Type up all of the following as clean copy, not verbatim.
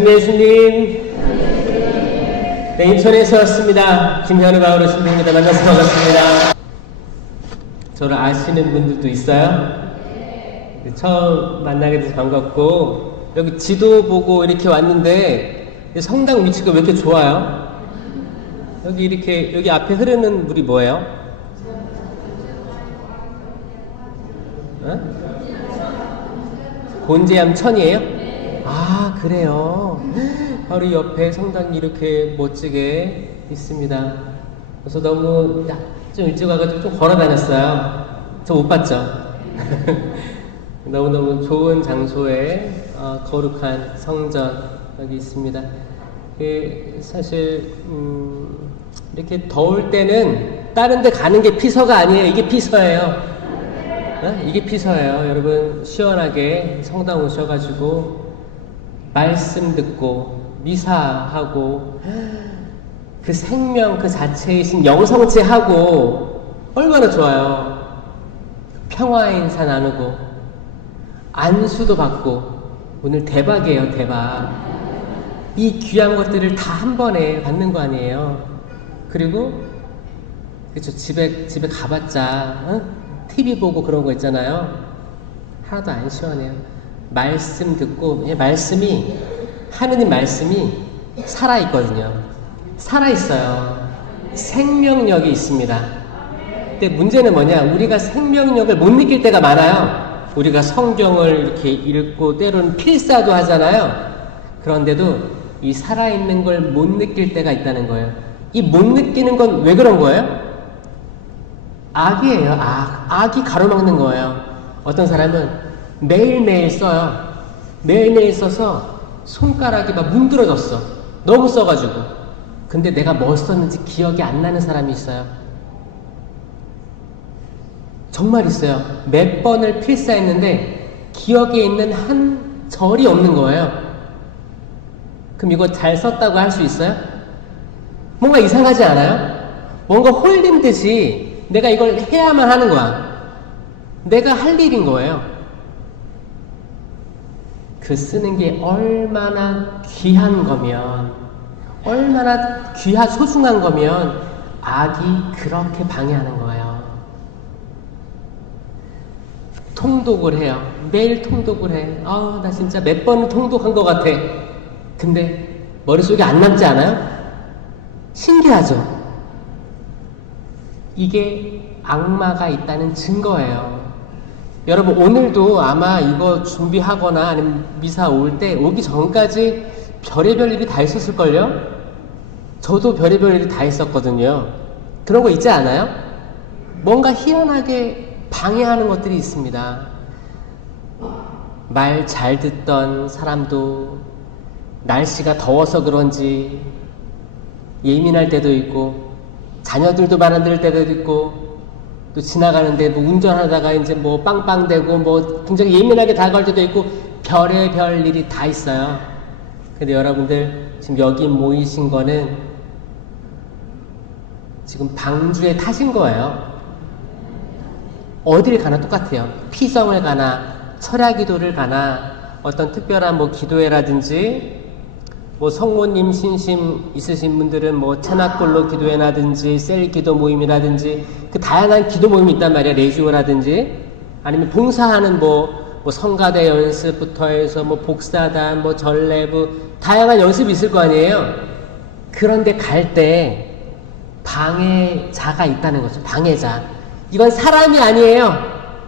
참 예수님. 네, 인천에서 왔습니다. 김현우 바오로 신부입니다. 만나서 반갑습니다. 저를 아시는 분들도 있어요? 네, 처음 만나게 돼서 반갑고, 여기 지도 보고 이렇게 왔는데 성당 위치가 왜 이렇게 좋아요? 여기 이렇게, 여기 앞에 흐르는 물이 뭐예요? 곤제암천이에요? 아, 그래요. 바로 옆에 성당이 이렇게 멋지게 있습니다. 그래서 너무 좀 일찍 와가지고 좀 걸어 다녔어요. 저 못 봤죠? 너무너무 좋은 장소에 거룩한 성전 여기 있습니다. 사실 이렇게 더울 때는 다른 데 가는 게 피서가 아니에요. 이게 피서예요. 이게 피서예요. 여러분 시원하게 성당 오셔가지고 말씀 듣고 미사하고 그 생명 그 자체이신 영성체하고 얼마나 좋아요. 평화의 인사 나누고 안수도 받고 오늘 대박이에요. 대박. 이 귀한 것들을 다 한 번에 받는 거 아니에요. 그리고 그쵸, 집에 가봤자 TV 보고 그런 거 있잖아요. 하나도 안 시원해요. 말씀 듣고 말씀이 하느님 말씀이 살아있거든요. 살아있어요. 생명력이 있습니다. 근데 문제는 뭐냐, 우리가 생명력을 못 느낄 때가 많아요. 우리가 성경을 이렇게 읽고 때로는 필사도 하잖아요. 그런데도 이 살아있는 걸 못 느낄 때가 있다는 거예요. 이 못 느끼는 건 왜 그런 거예요? 악이에요. 악이 가로막는 거예요. 어떤 사람은 매일매일 써요. 매일매일 써서 손가락이 막 문드러졌어. 너무 써가지고. 근데 내가 뭐 썼는지 기억이 안 나는 사람이 있어요. 정말 있어요. 몇 번을 필사했는데 기억에 있는 한 절이 없는 거예요. 그럼 이거 잘 썼다고 할 수 있어요? 뭔가 이상하지 않아요? 뭔가 홀린 듯이 내가 이걸 해야만 하는 거야. 내가 할 일인 거예요. 그 쓰는 게 얼마나 귀한 거면, 얼마나 소중한 거면 악이 그렇게 방해하는 거예요. 통독을 해요. 매일 통독을 해. 나 진짜 몇 번을 통독한 것 같아. 근데 머릿속에 안 남지 않아요? 신기하죠? 이게 악마가 있다는 증거예요. 여러분 오늘도 아마 이거 준비하거나 아니면 미사 올 때 오기 전까지 별의별 일이 다 있었을걸요? 저도 별의별 일이 다 있었거든요. 그런 거 있지 않아요? 뭔가 희한하게 방해하는 것들이 있습니다. 말 잘 듣던 사람도 날씨가 더워서 그런지 예민할 때도 있고, 자녀들도 말안 들을 때도 있고, 또 지나가는데 뭐 운전하다가 이제 뭐 빵빵대고 뭐 굉장히 예민하게 다가올 때도 있고, 별의별 일이 다 있어요. 근데 여러분들 지금 여기 모이신 거는 지금 방주에 타신 거예요. 어딜 가나 똑같아요. 피성을 가나 철야기도를 가나 어떤 특별한 뭐 기도회라든지, 뭐 성모님 신심 있으신 분들은 뭐 체납골로 기도회라든지 셀 기도 모임이라든지 그 다양한 기도 모임이 있단 말이야. 레지오라든지 아니면 봉사하는 뭐 성가대 연습부터 해서 뭐 복사단, 뭐 전래부 다양한 연습이 있을 거 아니에요. 그런데 갈 때 방해자가 있다는 거죠. 방해자. 이건 사람이 아니에요.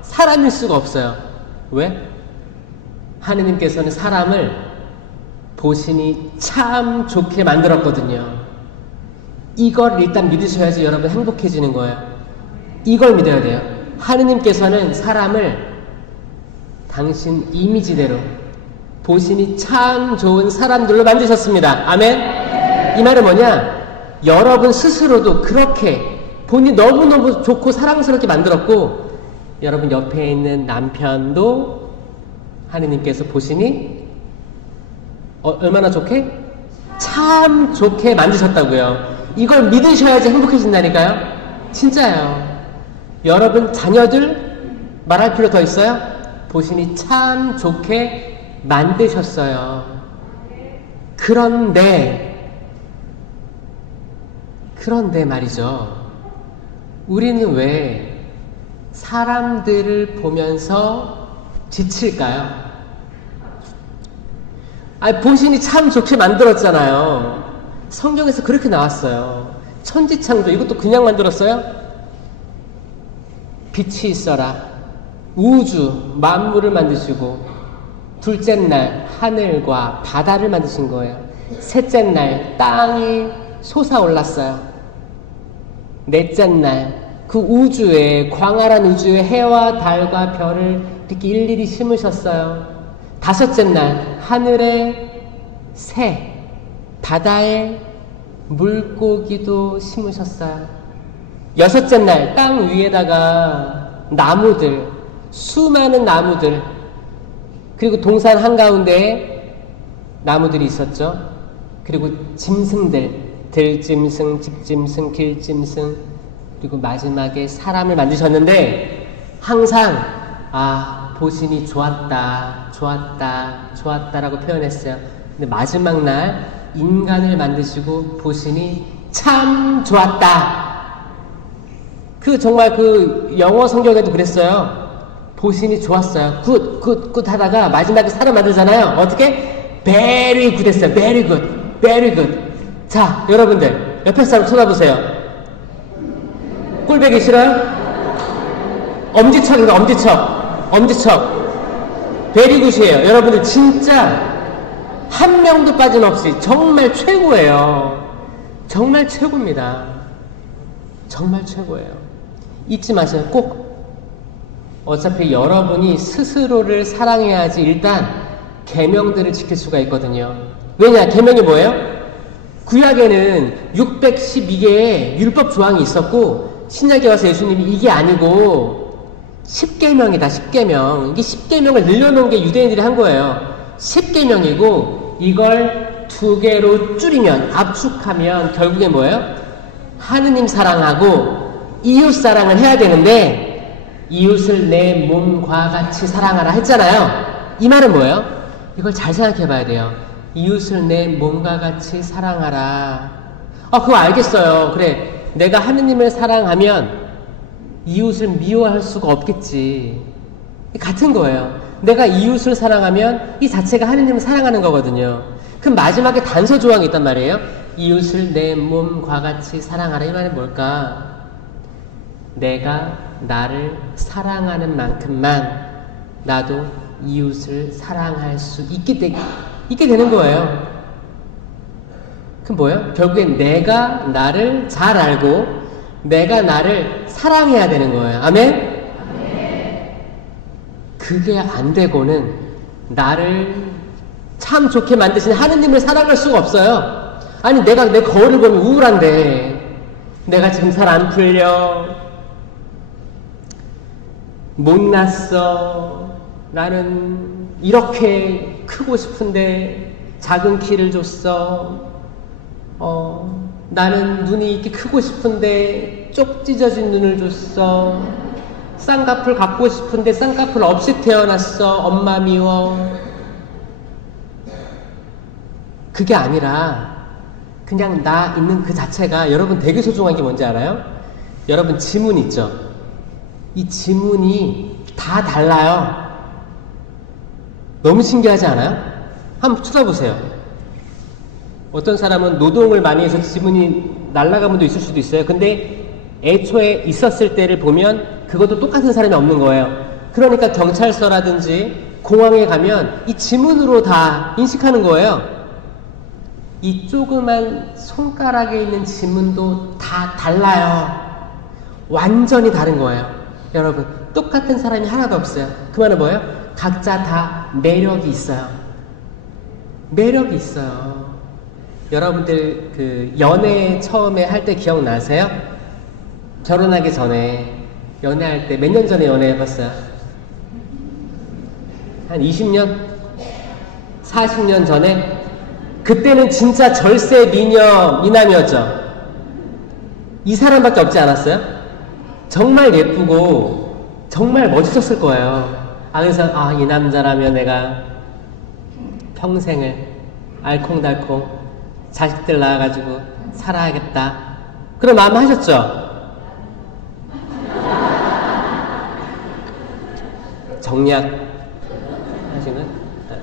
사람일 수가 없어요. 왜? 하느님께서는 사람을 보시니 참 좋게 만들었거든요. 이걸 일단 믿으셔야지 여러분 행복해지는 거예요. 이걸 믿어야 돼요. 하느님께서는 사람을 당신 이미지대로 보시니 참 좋은 사람들로 만드셨습니다. 아멘? 이 말은 뭐냐? 여러분 스스로도 그렇게 본인이 너무너무 좋고 사랑스럽게 만들었고, 여러분 옆에 있는 남편도 하느님께서 보시니 얼마나 좋게? 참 좋게 만드셨다고요. 이걸 믿으셔야지 행복해진다니까요. 진짜요. 여러분 자녀들 말할 필요 더 있어요? 보시니 참 좋게 만드셨어요. 그런데 말이죠. 우리는 왜 사람들을 보면서 지칠까요? 보신이 참 좋게 만들었잖아요. 성경에서 그렇게 나왔어요. 천지창조, 이것도 그냥 만들었어요? 빛이 있어라. 우주, 만물을 만드시고, 둘째 날 하늘과 바다를 만드신 거예요. 셋째 날 땅이 솟아올랐어요. 넷째 날 그 우주에, 광활한 우주에 해와 달과 별을 이렇게 일일이 심으셨어요. 다섯째 날 하늘에 새, 바다에 물고기도 심으셨어요. 여섯째 날 땅 위에다가 나무들, 수많은 나무들, 그리고 동산 한가운데에 나무들이 있었죠. 그리고 짐승들, 들짐승, 집짐승, 길짐승, 그리고 마지막에 사람을 만드셨는데 항상 보신이 좋았다, 좋았다, 좋았다라고 표현했어요. 근데 마지막 날 인간을 만드시고 보신이 참 좋았다. 정말 영어 성경에도 그랬어요. 보신이 좋았어요. 굿 하다가 마지막에 사람 만들잖아요. 어떻게? very good 했어요. very good. 자, 여러분들 옆에 사람 쳐다보세요. 꼴배기 싫어요? 엄지척인가? 엄지척. very good이에요. 여러분들 진짜 한 명도 빠짐없이 정말 최고예요. 정말 최고입니다. 정말 최고예요. 잊지 마세요. 꼭 어차피 여러분이 스스로를 사랑해야지 일단 계명들을 지킬 수가 있거든요. 왜냐? 계명이 뭐예요? 구약에는 612개의 율법 조항이 있었고 신약에 와서 예수님이 이게 아니고 10계명이다. 10계명. 이게 10계명을 늘려놓은 게 유대인들이 한 거예요. 10계명이고 이걸 2개로 줄이면, 압축하면 결국에 뭐예요? 하느님 사랑하고 이웃 사랑을 해야 되는데 이웃을 내 몸과 같이 사랑하라 했잖아요. 이 말은 뭐예요? 이걸 잘 생각해 봐야 돼요. 이웃을 내 몸과 같이 사랑하라. 그거 알겠어요. 그래, 내가 하느님을 사랑하면 이웃을 미워할 수가 없겠지. 같은 거예요. 내가 이웃을 사랑하면 이 자체가 하느님을 사랑하는 거거든요. 그럼 마지막에 단서 조항이 있단 말이에요. 이웃을 내 몸과 같이 사랑하라. 이 말은 뭘까? 내가 나를 사랑하는 만큼만 나도 이웃을 사랑할 수 있게 되는 거예요. 그럼 뭐예요? 결국엔 내가 나를 잘 알고 내가 나를 사랑해야 되는 거예요. 아멘? 그게 안 되고는 나를 참 좋게 만드신 하느님을 사랑할 수가 없어요. 아니, 내가 내 거울을 보면 우울한데 내가 지금 잘 안 풀려, 못났어, 나는 이렇게 크고 싶은데 작은 키를 줬어, 나는 눈이 이렇게 크고 싶은데 쪽 찢어진 눈을 줬어, 쌍꺼풀 갖고 싶은데 쌍꺼풀 없이 태어났어, 엄마 미워. 그게 아니라 그냥 나 있는 그 자체가 여러분 되게 소중한 게 뭔지 알아요? 여러분 지문 있죠? 이 지문이 다 달라요. 너무 신기하지 않아요? 한번 쳐다보세요. 어떤 사람은 노동을 많이 해서 지문이 날아가면 도 있을 수도 있어요. 근데 애초에 있었을 때를 보면 그것도 똑같은 사람이 없는 거예요. 그러니까 경찰서라든지 공항에 가면 이 지문으로 다 인식하는 거예요. 이 조그만 손가락에 있는 지문도 다 달라요. 완전히 다른 거예요. 여러분, 똑같은 사람이 하나도 없어요. 그 말은 뭐예요? 각자 다 매력이 있어요. 매력이 있어요. 여러분들 그 연애 처음에 할 때 기억나세요? 결혼하기 전에 연애할 때 몇 년 전에 연애해봤어요? 한 20년? 40년 전에? 그때는 진짜 절세 미녀 미남이었죠. 이 사람밖에 없지 않았어요? 정말 예쁘고 정말 멋있었을 거예요. 그래서 이 남자라면 내가 평생을 알콩달콩 자식들 낳아가지고 살아야겠다. 그런 마음 하셨죠? 정략 하시는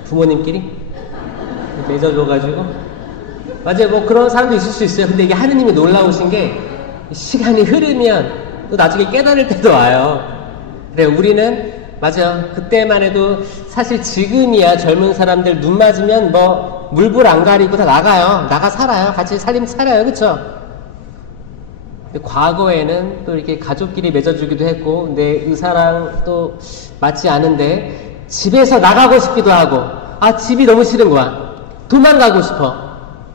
부모님끼리 맺어줘가지고 맞아요. 뭐 그런 사람도 있을 수 있어요. 근데 이게 하느님이 놀라우신 게 시간이 흐르면 또 나중에 깨달을 때도 와요. 그래 우리는 맞아. 그때만 해도 사실 지금이야 젊은 사람들 눈 맞으면 뭐 물불 안 가리고 다 나가요. 나가 살아요. 같이 살림 살아요. 그쵸? 근데 과거에는 또 이렇게 가족끼리 맺어주기도 했고 내 의사랑 또 맞지 않은데 집에서 나가고 싶기도 하고 아 집이 너무 싫은 거야. 도망가고 싶어.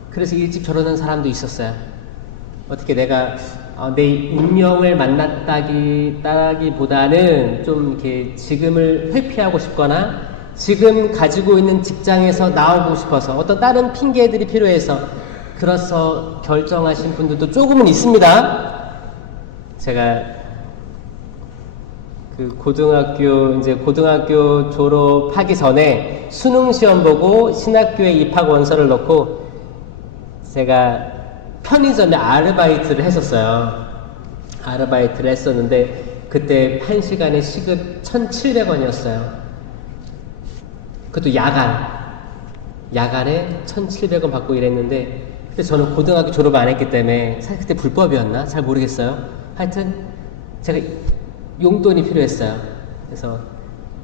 그래서 일찍 결혼한 사람도 있었어요. 어떻게 내가 내 운명을 만났다기보다는 좀 이렇게 지금을 회피하고 싶거나 지금 가지고 있는 직장에서 나오고 싶어서 어떤 다른 핑계들이 필요해서 그래서 결정하신 분들도 조금은 있습니다. 제가 그 고등학교 졸업하기 전에 수능 시험 보고 신학교에 입학 원서를 넣고 제가 편의점에 아르바이트를 했었어요. 아르바이트를 했었는데 그때 1시간에 시급 1,700원이었어요. 그것도 야간에 1,700원 받고 일했는데 그때 저는 고등학교 졸업 안 했기 때문에 사실 그때 불법이었나? 잘 모르겠어요. 하여튼 제가 용돈이 필요했어요. 그래서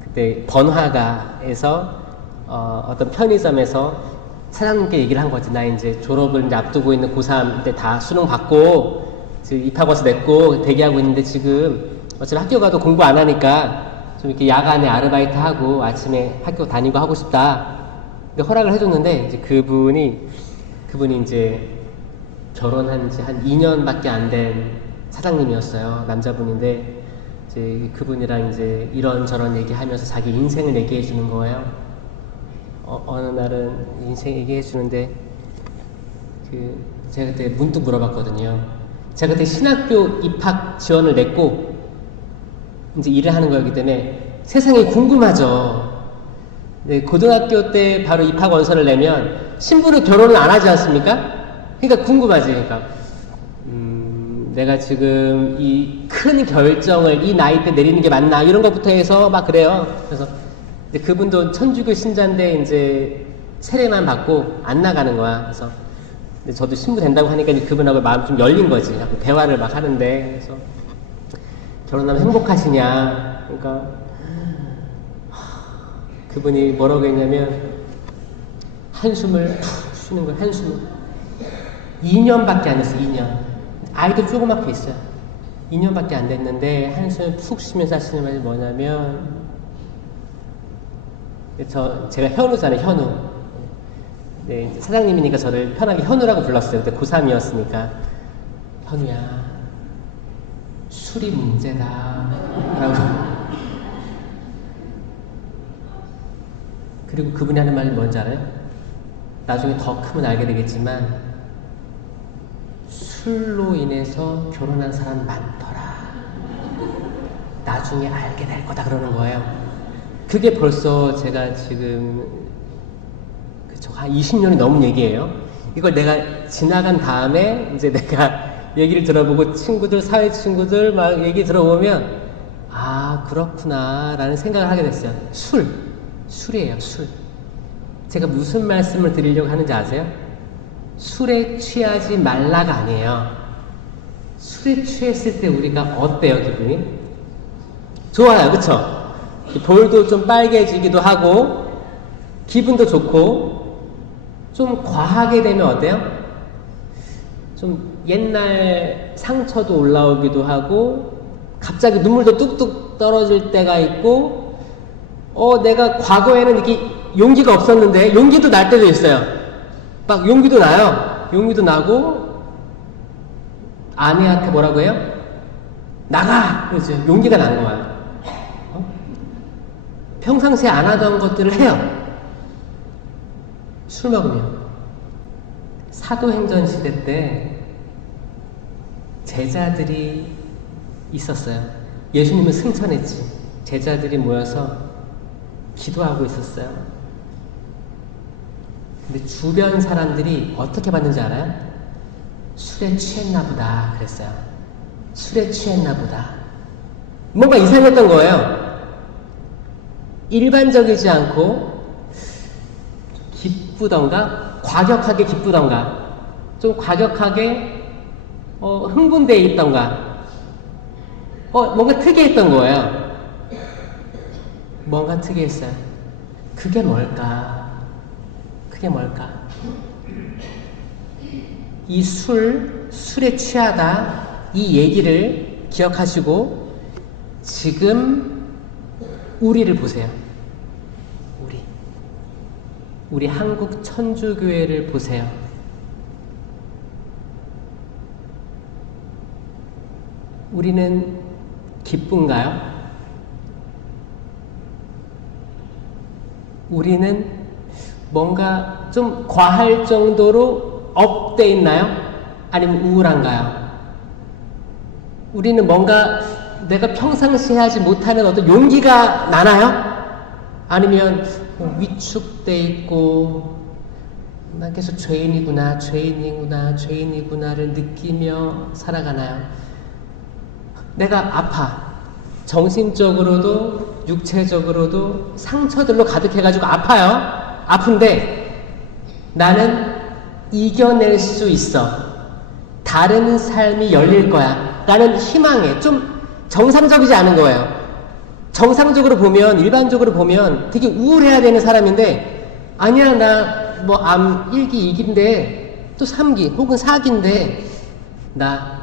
그때 번화가에서 어떤 편의점에서 사장님께 얘기를 한 거지. 나 이제 졸업을 이제 앞두고 있는 고3 때 다 수능 받고 입학원서 냈고 대기하고 있는데 지금 어차피 학교 가도 공부 안 하니까 좀 이렇게 야간에 아르바이트 하고 아침에 학교 다니고 하고 싶다. 근데 허락을 해줬는데 이제 그분이 이제 결혼한 지 한 2년밖에 안 된 사장님이었어요. 남자분인데 이제 그분이랑 이제 이런저런 얘기하면서 자기 인생을 얘기해 주는 거예요. 어느 날은 인생 얘기해 주는데 제가 그때 문득 물어봤거든요. 제가 그때 신학교 입학 지원을 냈고 이제 일을 하는 거였기 때문에 세상이 궁금하죠. 네, 고등학교 때 바로 입학 원서를 내면 신부로 결혼을 안 하지 않습니까? 그러니까 궁금하지. 그러니까 내가 지금 이 큰 결정을 이 나이 때 내리는 게 맞나 이런 것부터 해서 막 그래요. 그래서 그분도 천주교 신자인데 이제 세례만 받고 안 나가는 거야. 그래서 저도 신부 된다고 하니까 그분하고 마음 좀 열린 거지. 대화를 막 하는데 그래서 결혼하면 행복하시냐? 그러니까 그분이 뭐라고 했냐면 한숨을 푹 쉬는 거야. 한숨을 2년밖에 안 됐어. 2년 아이도 조그맣게 있어요. 2년밖에 안 됐는데 한숨을 푹 쉬면서 하시는 말이 뭐냐면 제가 현우잖아요. 현우. 네, 사장님이니까 저를 편하게 현우라고 불렀어요. 그때 고3이었으니까 현우야 술이 문제다 라고. 그리고 그분이 하는 말이 뭔지 알아요? 나중에 더 크면 알게 되겠지만 술로 인해서 결혼한 사람 많더라. 나중에 알게 될 거다 그러는 거예요. 그게 벌써 제가 지금 한 20년이 넘은 얘기예요. 이걸 내가 지나간 다음에 이제 내가 얘기를 들어보고 사회 친구들 막 얘기 들어보면 아 그렇구나 라는 생각을 하게 됐어요. 술이에요. 술. 제가 무슨 말씀을 드리려고 하는지 아세요? 술에 취하지 말라가 아니에요. 술에 취했을 때 우리가 어때요 기분이? 좋아요. 그쵸? 볼도 좀 빨개지기도 하고 기분도 좋고 좀 과하게 되면 어때요? 좀 옛날 상처도 올라오기도 하고 갑자기 눈물도 뚝뚝 떨어질 때가 있고 내가 과거에는 이렇게 용기가 없었는데 용기도 날 때도 있어요. 막 용기도 나요. 용기도 나고 아내한테 뭐라고 해요? 나가! 그렇죠. 용기가 난 거야. 평상시에 안 하던 것들을 해요. 술 먹으면. 사도행전 시대 때 제자들이 있었어요. 예수님은 승천했지. 제자들이 모여서 기도하고 있었어요. 근데 주변 사람들이 어떻게 봤는지 알아요? 술에 취했나 보다 그랬어요. 술에 취했나 보다. 뭔가 이상했던 거예요. 일반적이지 않고 기쁘던가 과격하게 기쁘던가 좀 과격하게 흥분되어 있던가 뭔가 특이했던 거예요. 뭔가 특이했어요. 그게 뭘까? 그게 뭘까? 이 술에 취하다 이 얘기를 기억하시고 지금 우리를 보세요. 우리 한국 천주교회를 보세요. 우리는 기쁜가요? 우리는 뭔가 좀 과할 정도로 업돼 있나요? 아니면 우울한가요? 우리는 뭔가 내가 평상시에 하지 못하는 어떤 용기가 나나요? 아니면 위축돼 있고 난 계속 죄인이구나를 느끼며 살아가나요? 내가 아파. 정신적으로도 육체적으로도 상처들로 가득해가지고 아파요. 아픈데 나는 이겨낼 수 있어. 다른 삶이 열릴 거야. 나는 희망해. 좀 정상적이지 않은 거예요. 정상적으로 보면, 일반적으로 보면 되게 우울해야 되는 사람인데 아니야, 나 뭐 암 1기, 2기인데 또 3기 혹은 4기인데 나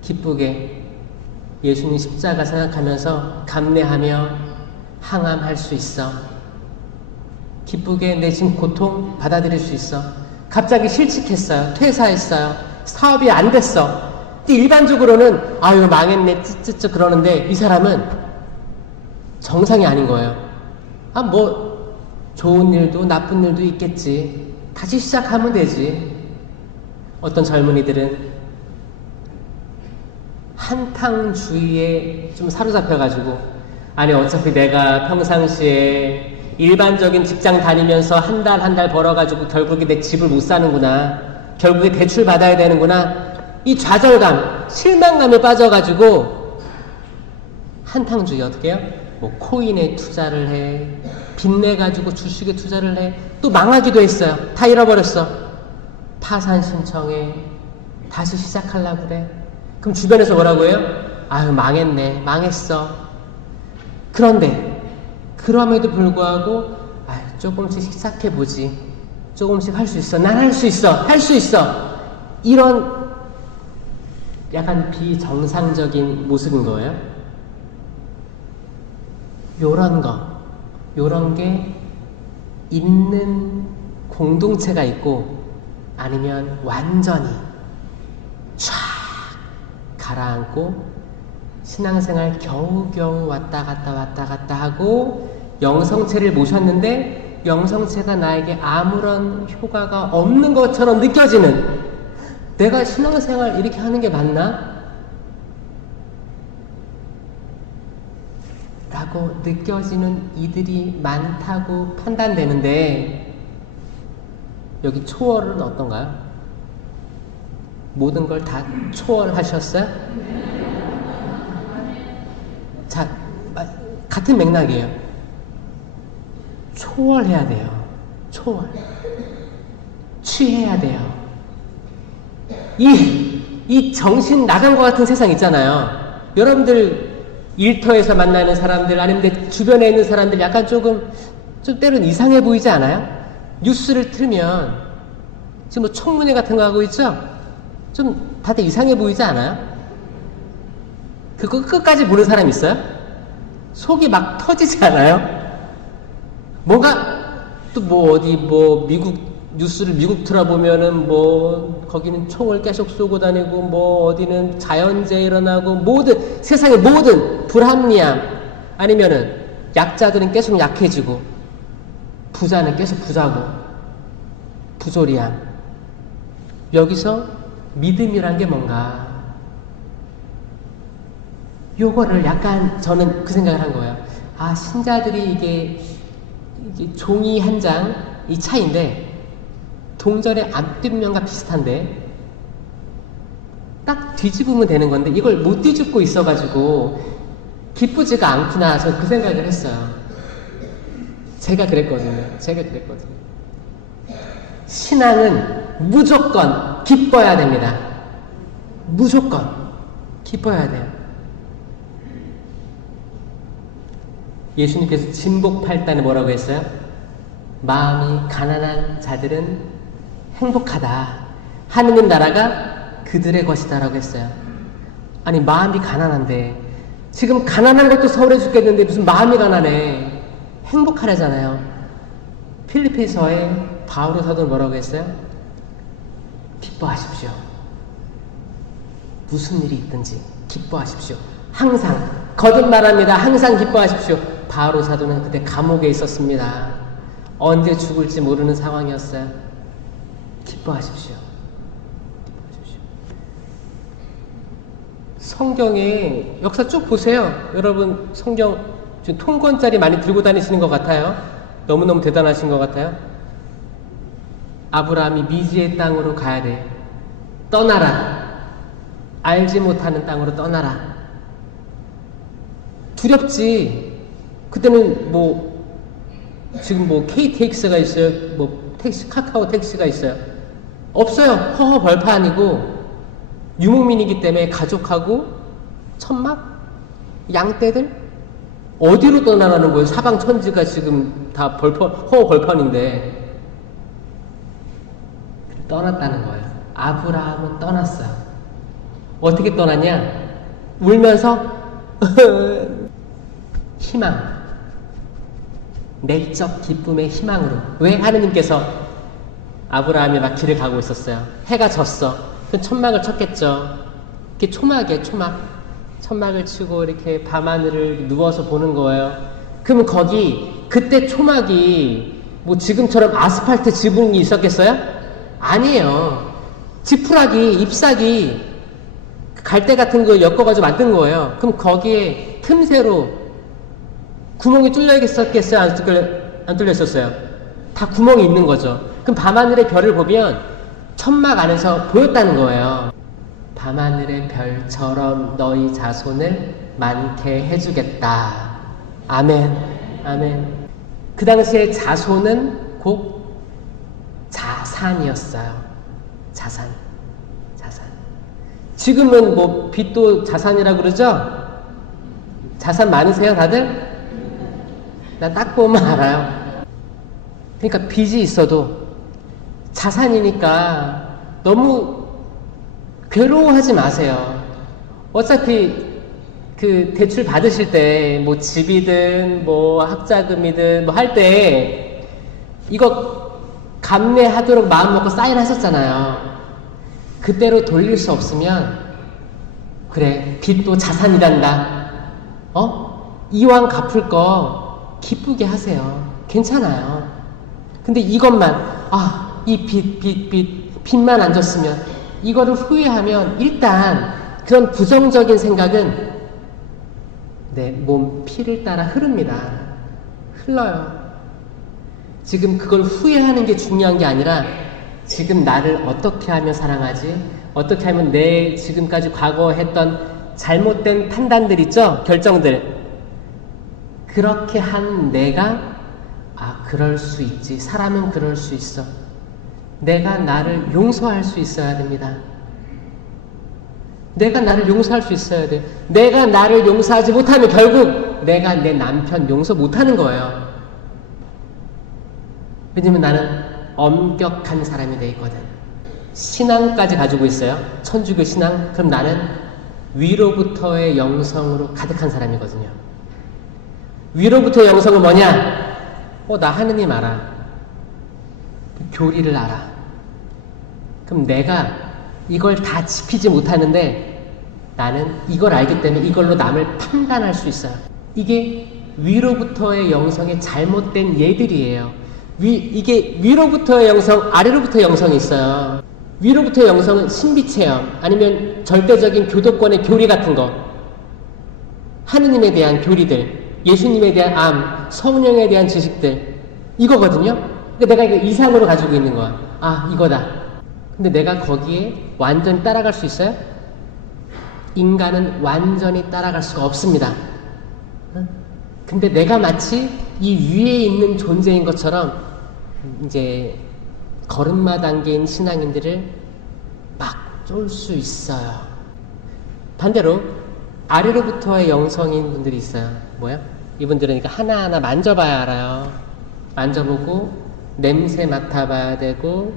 기쁘게 예수님 십자가 생각하면서 감내하며 항암할 수 있어. 기쁘게 내 지금 고통 받아들일 수 있어. 갑자기 실직했어요. 퇴사했어요. 사업이 안 됐어. 근데 일반적으로는 이거 망했네 찌찌찌 그러는데 이 사람은 정상이 아닌 거예요. 뭐 좋은 일도 나쁜 일도 있겠지. 다시 시작하면 되지. 어떤 젊은이들은 한탕주의에 좀 사로잡혀가지고 아니 어차피 내가 평상시에 일반적인 직장 다니면서 한 달 벌어가지고 결국에 내 집을 못 사는구나. 결국에 대출 받아야 되는구나. 이 좌절감, 실망감에 빠져가지고 한탕주의 어떻게 해요? 뭐 코인에 투자를 해, 빚내가지고 주식에 투자를 해, 또 망하기도 했어요. 다 잃어버렸어. 파산 신청해, 다시 시작하려고 그래. 그럼 주변에서 뭐라고 해요? 망했네, 망했어. 그런데 그럼에도 불구하고 조금씩 시작해보지. 조금씩 할 수 있어. 난 할 수 있어. 할 수 있어. 이런 약간 비정상적인 모습인 거예요. 요런 게 있는 공동체가 있고 아니면 완전히 쫙 가라앉고 신앙생활 겨우겨우 왔다 갔다 하고 영성체를 모셨는데 영성체가 나에게 아무런 효과가 없는 것처럼 느껴지는, 내가 신앙생활 이렇게 하는 게 맞나? 라고 느껴지는 이들이 많다고 판단되는데 여기 초월은 어떤가요? 모든 걸 다 초월하셨어요? 자, 같은 맥락이에요. 초월해야 돼요. 초월. 취해야 돼요. 이 정신 나간 것 같은 세상 있잖아요. 여러분들 일터에서 만나는 사람들 아니면 내 주변에 있는 사람들 약간 좀 때로는 이상해 보이지 않아요? 뉴스를 틀면 지금 뭐 청문회 같은 거 하고 있죠? 좀 다들 이상해 보이지 않아요? 그거 끝까지 보는 사람 있어요? 속이 막 터지지 않아요? 뭔가 또 뭐 어디 뭐 미국 뉴스를 미국 틀어보면은 뭐 거기는 총을 계속 쏘고 다니고 뭐 어디는 자연재해 일어나고 모든 세상의 모든 불합리함, 아니면은 약자들은 계속 약해지고 부자는 계속 부자고 부조리함. 여기서 믿음이란 게 뭔가, 요거를 약간 저는 그 생각을 한 거예요. 신자들이 이게 종이 한 장 이 차이인데 동전의 앞뒷면과 비슷한데 딱 뒤집으면 되는 건데 이걸 못 뒤집고 있어가지고 기쁘지가 않구나. 저 그 생각을 했어요. 제가 그랬거든요. 신앙은 무조건 기뻐야 됩니다. 무조건 기뻐야 돼요. 예수님께서 진복8단에 뭐라고 했어요? 마음이 가난한 자들은 행복하다. 하느님 나라가 그들의 것이다 라고 했어요. 아니 마음이 가난한데 지금 가난한 것도 서울해 죽겠는데 무슨 마음이 가난해. 행복하래잖아요. 필리핀서에 바오로 사도는 뭐라고 했어요? 기뻐하십시오. 무슨 일이 있든지 기뻐하십시오. 항상 거듭말합니다. 항상 기뻐하십시오. 바오로 사도는 그때 감옥에 있었습니다. 언제 죽을지 모르는 상황이었어요. 기뻐하십시오. 성경의 역사 쭉 보세요. 여러분 성경 지금 통권짜리 많이 들고 다니시는 것 같아요. 너무너무 대단하신 것 같아요. 아브라함이 미지의 땅으로 가야 돼. 떠나라. 알지 못하는 땅으로 떠나라. 두렵지. 그때는 뭐 지금 뭐 KTX가 있어요. 뭐 택시, 카카오 택시가 있어요. 없어요. 허허 벌판이고 유목민이기 때문에 가족하고 천막, 양떼들 어디로 떠나라는 거예요? 사방 천지가 지금 다 허허 벌판인데 떠났다는 거예요. 아브라함은 떠났어요. 어떻게 떠났냐? 울면서 희망, 내적 기쁨의 희망으로. 왜? 하느님께서 아브라함이 막 길을 가고 있었어요. 해가 졌어. 그 천막을 쳤겠죠. 이렇게 초막이에요, 초막. 천막을 치고 이렇게 밤하늘을 누워서 보는 거예요. 그러면 거기 그때 초막이 뭐 지금처럼 아스팔트 지붕이 있었겠어요? 아니에요. 지푸라기, 잎사귀, 갈대 같은 거 엮어가지고 만든 거예요. 그럼 거기에 틈새로 구멍이 뚫려 있었겠어요? 안 뚫려 있었어요? 다 구멍이 있는 거죠. 그럼 밤하늘의 별을 보면 천막 안에서 보였다는 거예요. 밤하늘의 별처럼 너희 자손을 많게 해주겠다. 아멘. 아멘. 그 당시에 자손은 곧 자산이었어요. 자산. 지금은 뭐 빚도 자산이라고 그러죠? 자산 많으세요, 다들? 나 딱 보면 알아요. 그러니까 빚이 있어도 자산이니까 너무 괴로워하지 마세요. 어차피 그 대출 받으실 때 뭐 집이든 뭐 학자금이든 뭐 할 때 이거 감내하도록 마음 먹고 사인하셨잖아요. 그대로 돌릴 수 없으면 그래 빚도 자산이란다. 이왕 갚을 거 기쁘게 하세요. 괜찮아요. 근데 이것만 이 빚만 안 졌으면 이거를 후회하면 일단 그런 부정적인 생각은 내 몸 피를 따라 흐릅니다. 흘러요. 지금 그걸 후회하는 게 중요한 게 아니라 지금 나를 어떻게 하면 사랑하지? 어떻게 하면 내 지금까지 과거에 했던 잘못된 판단들 있죠? 결정들. 그렇게 한 내가 그럴 수 있지. 사람은 그럴 수 있어. 내가 나를 용서할 수 있어야 됩니다. 내가 나를 용서할 수 있어야 돼. 내가 나를 용서하지 못하면 결국 내가 내 남편 용서 못하는 거예요. 왜냐면 나는 엄격한 사람이 돼 있거든. 신앙까지 가지고 있어요. 천주교 신앙. 그럼 나는 위로부터의 영성으로 가득한 사람이거든요. 위로부터의 영성은 뭐냐? 나 하느님 알아. 교리를 알아. 그럼 내가 이걸 다 지키지 못하는데 나는 이걸 알기 때문에 이걸로 남을 판단할 수 있어요. 이게 위로부터의 영성의 잘못된 예들이에요. 이게 위로부터의 영성, 아래로부터의 영성이 있어요. 위로부터의 영성은 신비체험, 아니면 절대적인 교도권의 교리 같은 거. 하느님에 대한 교리들, 예수님에 대한 암, 성령에 대한 지식들. 이거거든요. 그러니까 내가 이거 이상으로 가지고 있는 거야. 아, 이거다. 근데 내가 거기에 완전히 따라갈 수 있어요? 인간은 완전히 따라갈 수가 없습니다. 근데 내가 마치 이 위에 있는 존재인 것처럼 이제 걸음마 단계인 신앙인들을 막 쫄 수 있어요. 반대로 아래로부터의 영성인 분들이 있어요. 뭐야? 이분들은 그러니까 하나하나 만져봐야 알아요. 만져보고 냄새 맡아봐야 되고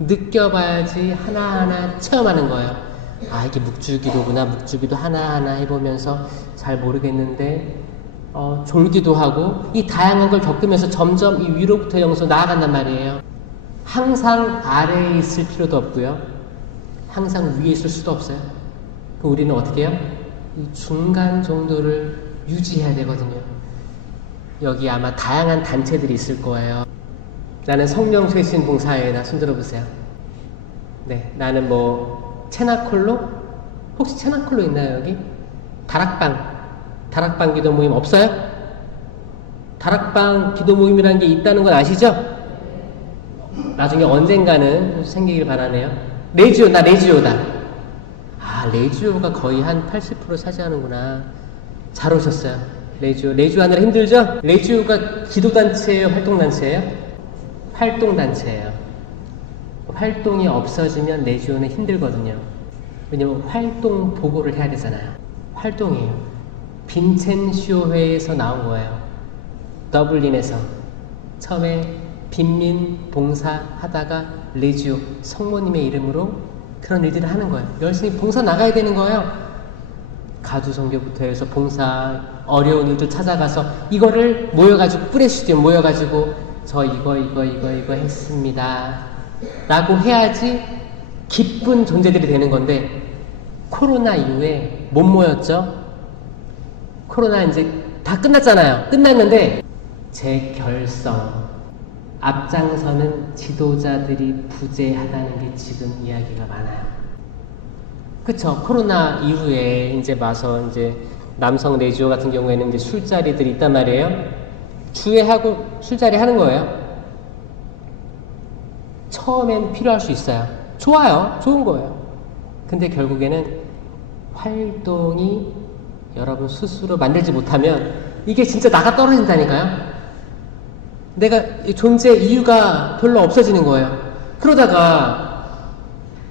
느껴봐야지 하나하나 체험하는 거예요. 아, 이게 묵주기도구나. 묵주기도 하나하나 해보면서 잘 모르겠는데 졸기도 하고 이 다양한 걸 겪으면서 점점 이 위로부터 영성으로 나아간단 말이에요. 항상 아래에 있을 필요도 없고요. 항상 위에 있을 수도 없어요. 그럼 우리는 어떻게 해요? 이 중간 정도를 유지해야 되거든요. 여기 아마 다양한 단체들이 있을 거예요. 나는 성령 쇄신 봉사에 나 손들어 보세요. 네, 나는 뭐 체나콜로? 혹시 체나콜로 있나요 여기? 다락방 기도 모임 없어요? 다락방 기도 모임이라는 게 있다는 건 아시죠? 나중에 언젠가는 생기길 바라네요. 레지오, 나 레지오다. 아, 레지오가 거의 한 80% 차지하는구나. 잘 오셨어요. 레지오 하느라 힘들죠? 레지오가 기도단체예요? 활동단체예요? 활동단체예요. 활동이 없어지면 레지오는 힘들거든요. 왜냐면 활동 보고를 해야 되잖아요. 활동이에요. 빈첸시오회에서 나온 거예요. 더블린에서 처음에 빈민 봉사 하다가 레지오 성모님의 이름으로 그런 일들을 하는 거예요. 열심히 봉사 나가야 되는 거예요. 가두성교부터 해서 봉사 어려운 일들 찾아가서 이거를 모여가지고 뿌레시디움 모여가지고 저 이거 했습니다 라고 해야지 기쁜 존재들이 되는 건데 코로나 이후에 못 모였죠. 코로나 이제 다 끝났잖아요. 끝났는데 재결성 앞장서는 지도자들이 부재하다는 게 지금 이야기가 많아요. 그쵸? 코로나 이후에 이제 와서 이제 남성 레지오 같은 경우에는 이제 술자리들이 있단 말이에요. 주회하고 술자리 하는 거예요. 처음엔 필요할 수 있어요. 좋아요. 좋은 거예요. 근데 결국에는 활동이 여러분 스스로 만들지 못하면 이게 진짜 나가 떨어진다니까요. 내가 존재 이유가 별로 없어지는 거예요. 그러다가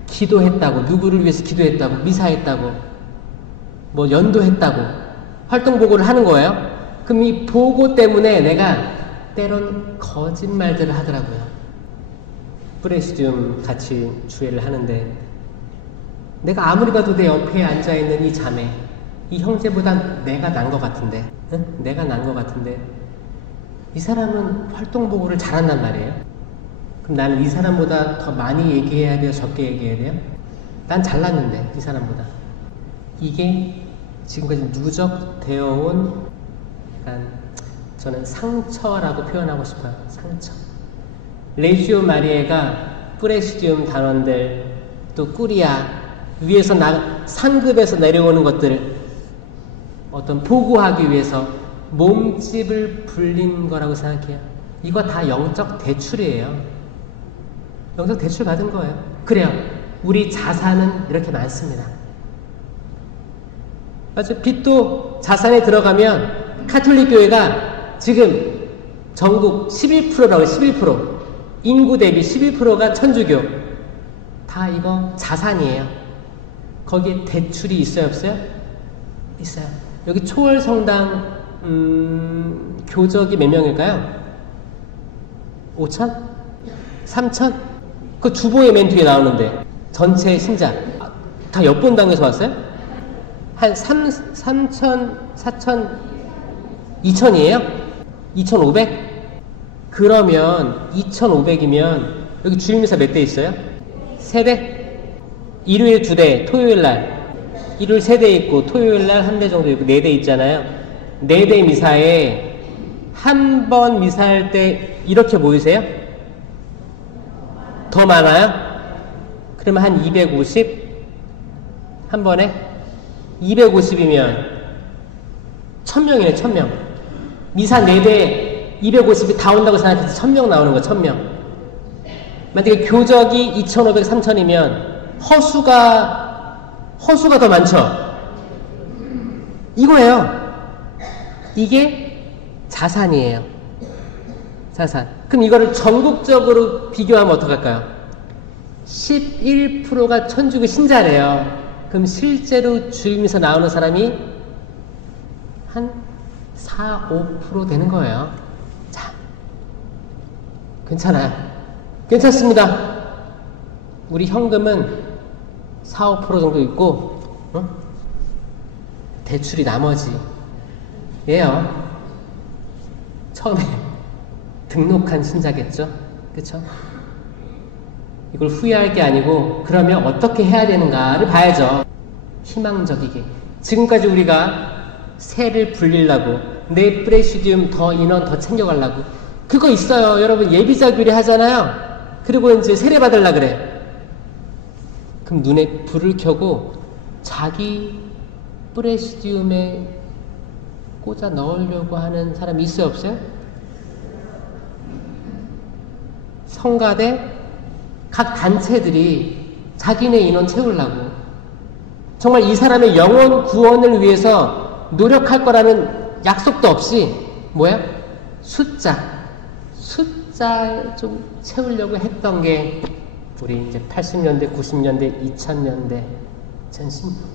기도했다고, 누구를 위해서 기도했다고, 미사했다고, 뭐 연도했다고 활동 보고를 하는 거예요. 그럼 이 보고 때문에 내가 때론 거짓말들을 하더라고요. 프레시디움 같이 주회를 하는데 내가 아무리 봐도 내 옆에 앉아있는 이 자매, 이 형제보단 내가 난 것 같은데, 응? 내가 난 것 같은데 이 사람은 활동 보고를 잘한단 말이에요. 그럼 나는 이 사람보다 더 많이 얘기해야 돼요? 적게 얘기해야 돼요? 난 잘났는데 이 사람보다. 이게 지금까지 누적되어 온 약간 저는 상처라고 표현하고 싶어요. 상처. 레지오 마리에가 프레시디움 단원들 또 꾸리아 위에서 상급에서 내려오는 것들을 어떤 보고하기 위해서 몸집을 불린 거라고 생각해요. 이거 다 영적 대출이에요. 영적 대출 받은 거예요. 그래요. 우리 자산은 이렇게 많습니다. 맞아. 빚도 자산에 들어가면 카톨릭 교회가 지금 전국 11%라고 11%. 인구 대비 11%가 천주교. 다 이거 자산이에요. 거기에 대출이 있어요, 없어요? 있어요. 여기 초월성당 교적이 몇 명일까요? 5천? 3천? 그 주보에 맨 뒤에 나오는데 전체 신자 다 역본당에서 왔어요? 한 3천, 4천, 2천이에요? 2,500? 그러면 2,500이면 여기 주일미사 몇 대 있어요? 3대? 일요일 2대, 토요일날 일요일 3대 있고 토요일날 1대 정도 있고 4대 있잖아요. 4대 미사에 한 번 미사할 때 이렇게 모이세요? 더 많아요? 그러면 한 250? 한 번에? 250이면 1000명이네. 1000명. 미사 4대 250이 다 온다고 생각해서 1000명 나오는 거, 1000명. 만약에 교적이 2500, 3000이면 허수가 더 많죠? 이거예요. 이게 자산이에요. 자산. 그럼 이거를 전국적으로 비교하면 어떡할까요? 11%가 천주교 신자래요. 그럼 실제로 주임에서 나오는 사람이 한 4, 5% 되는 거예요. 자, 괜찮아요. 괜찮습니다. 우리 현금은 4, 5% 정도 있고, 대출이 나머지 예요. 처음에 등록한 신자겠죠? 그쵸? 이걸 후회할 게 아니고 그러면 어떻게 해야 되는가를 봐야죠. 희망적이게. 지금까지 우리가 세를 불리려고 내 프레시디움 더 인원 더 챙겨가려고 그거 있어요. 여러분 예비자 규례 하잖아요. 그리고 이제 세례 받으려고 그래. 그럼 눈에 불을 켜고 자기 프레시디움에 꽂아 넣으려고 하는 사람이 있어요, 없어요? 성가대 각 단체들이 자기네 인원 채우려고 정말 이 사람의 영혼 구원을 위해서 노력할 거라는 약속도 없이 뭐야? 숫자 좀 채우려고 했던 게 우리 이제 80년대, 90년대, 2000년대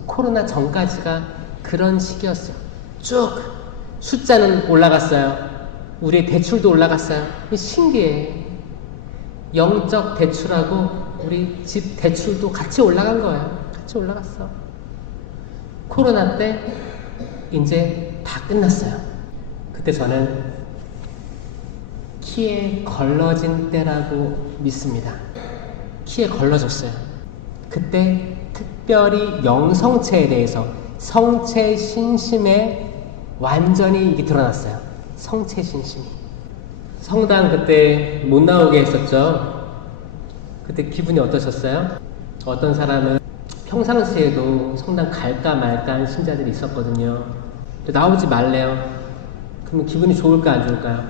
코로나 전까지가 그런 시기였어요. 쭉 숫자는 올라갔어요. 우리의 대출도 올라갔어요. 신기해. 영적 대출하고 우리 집 대출도 같이 올라간 거예요. 같이 올라갔어. 코로나 때 이제 다 끝났어요. 그때 저는 키에 걸러진 때라고 믿습니다. 키에 걸러졌어요. 그때 특별히 영성체에 대해서 성체 신심에 완전히 이게 드러났어요. 성체 신심이. 성당 그때 못 나오게 했었죠. 그때 기분이 어떠셨어요? 어떤 사람은 평상시에도 성당 갈까 말까 하는 신자들이 있었거든요. 나오지 말래요. 그러면 기분이 좋을까 안 좋을까요?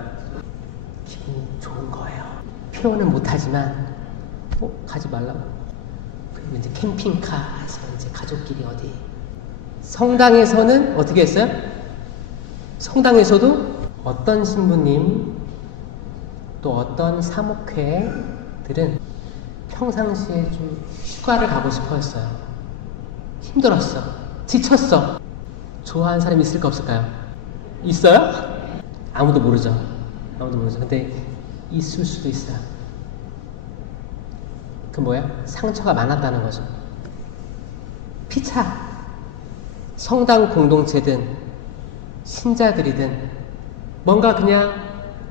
기분이 좋은 거예요. 표현은 못하지만 가지 말라고. 그리고 이제 캠핑카에서 이제 가족끼리 어디 성당에서는 어떻게 했어요? 성당에서도 어떤 신부님 또 어떤 사목회들은 평상시에 좀 휴가를 가고 싶어 했어요. 힘들었어. 지쳤어. 좋아하는 사람이 있을까 없을까요? 있어요? 아무도 모르죠. 아무도 모르죠. 근데 있을 수도 있어요. 그 뭐야? 상처가 많았다는 거죠. 피차. 성당 공동체든 신자들이든 뭔가 그냥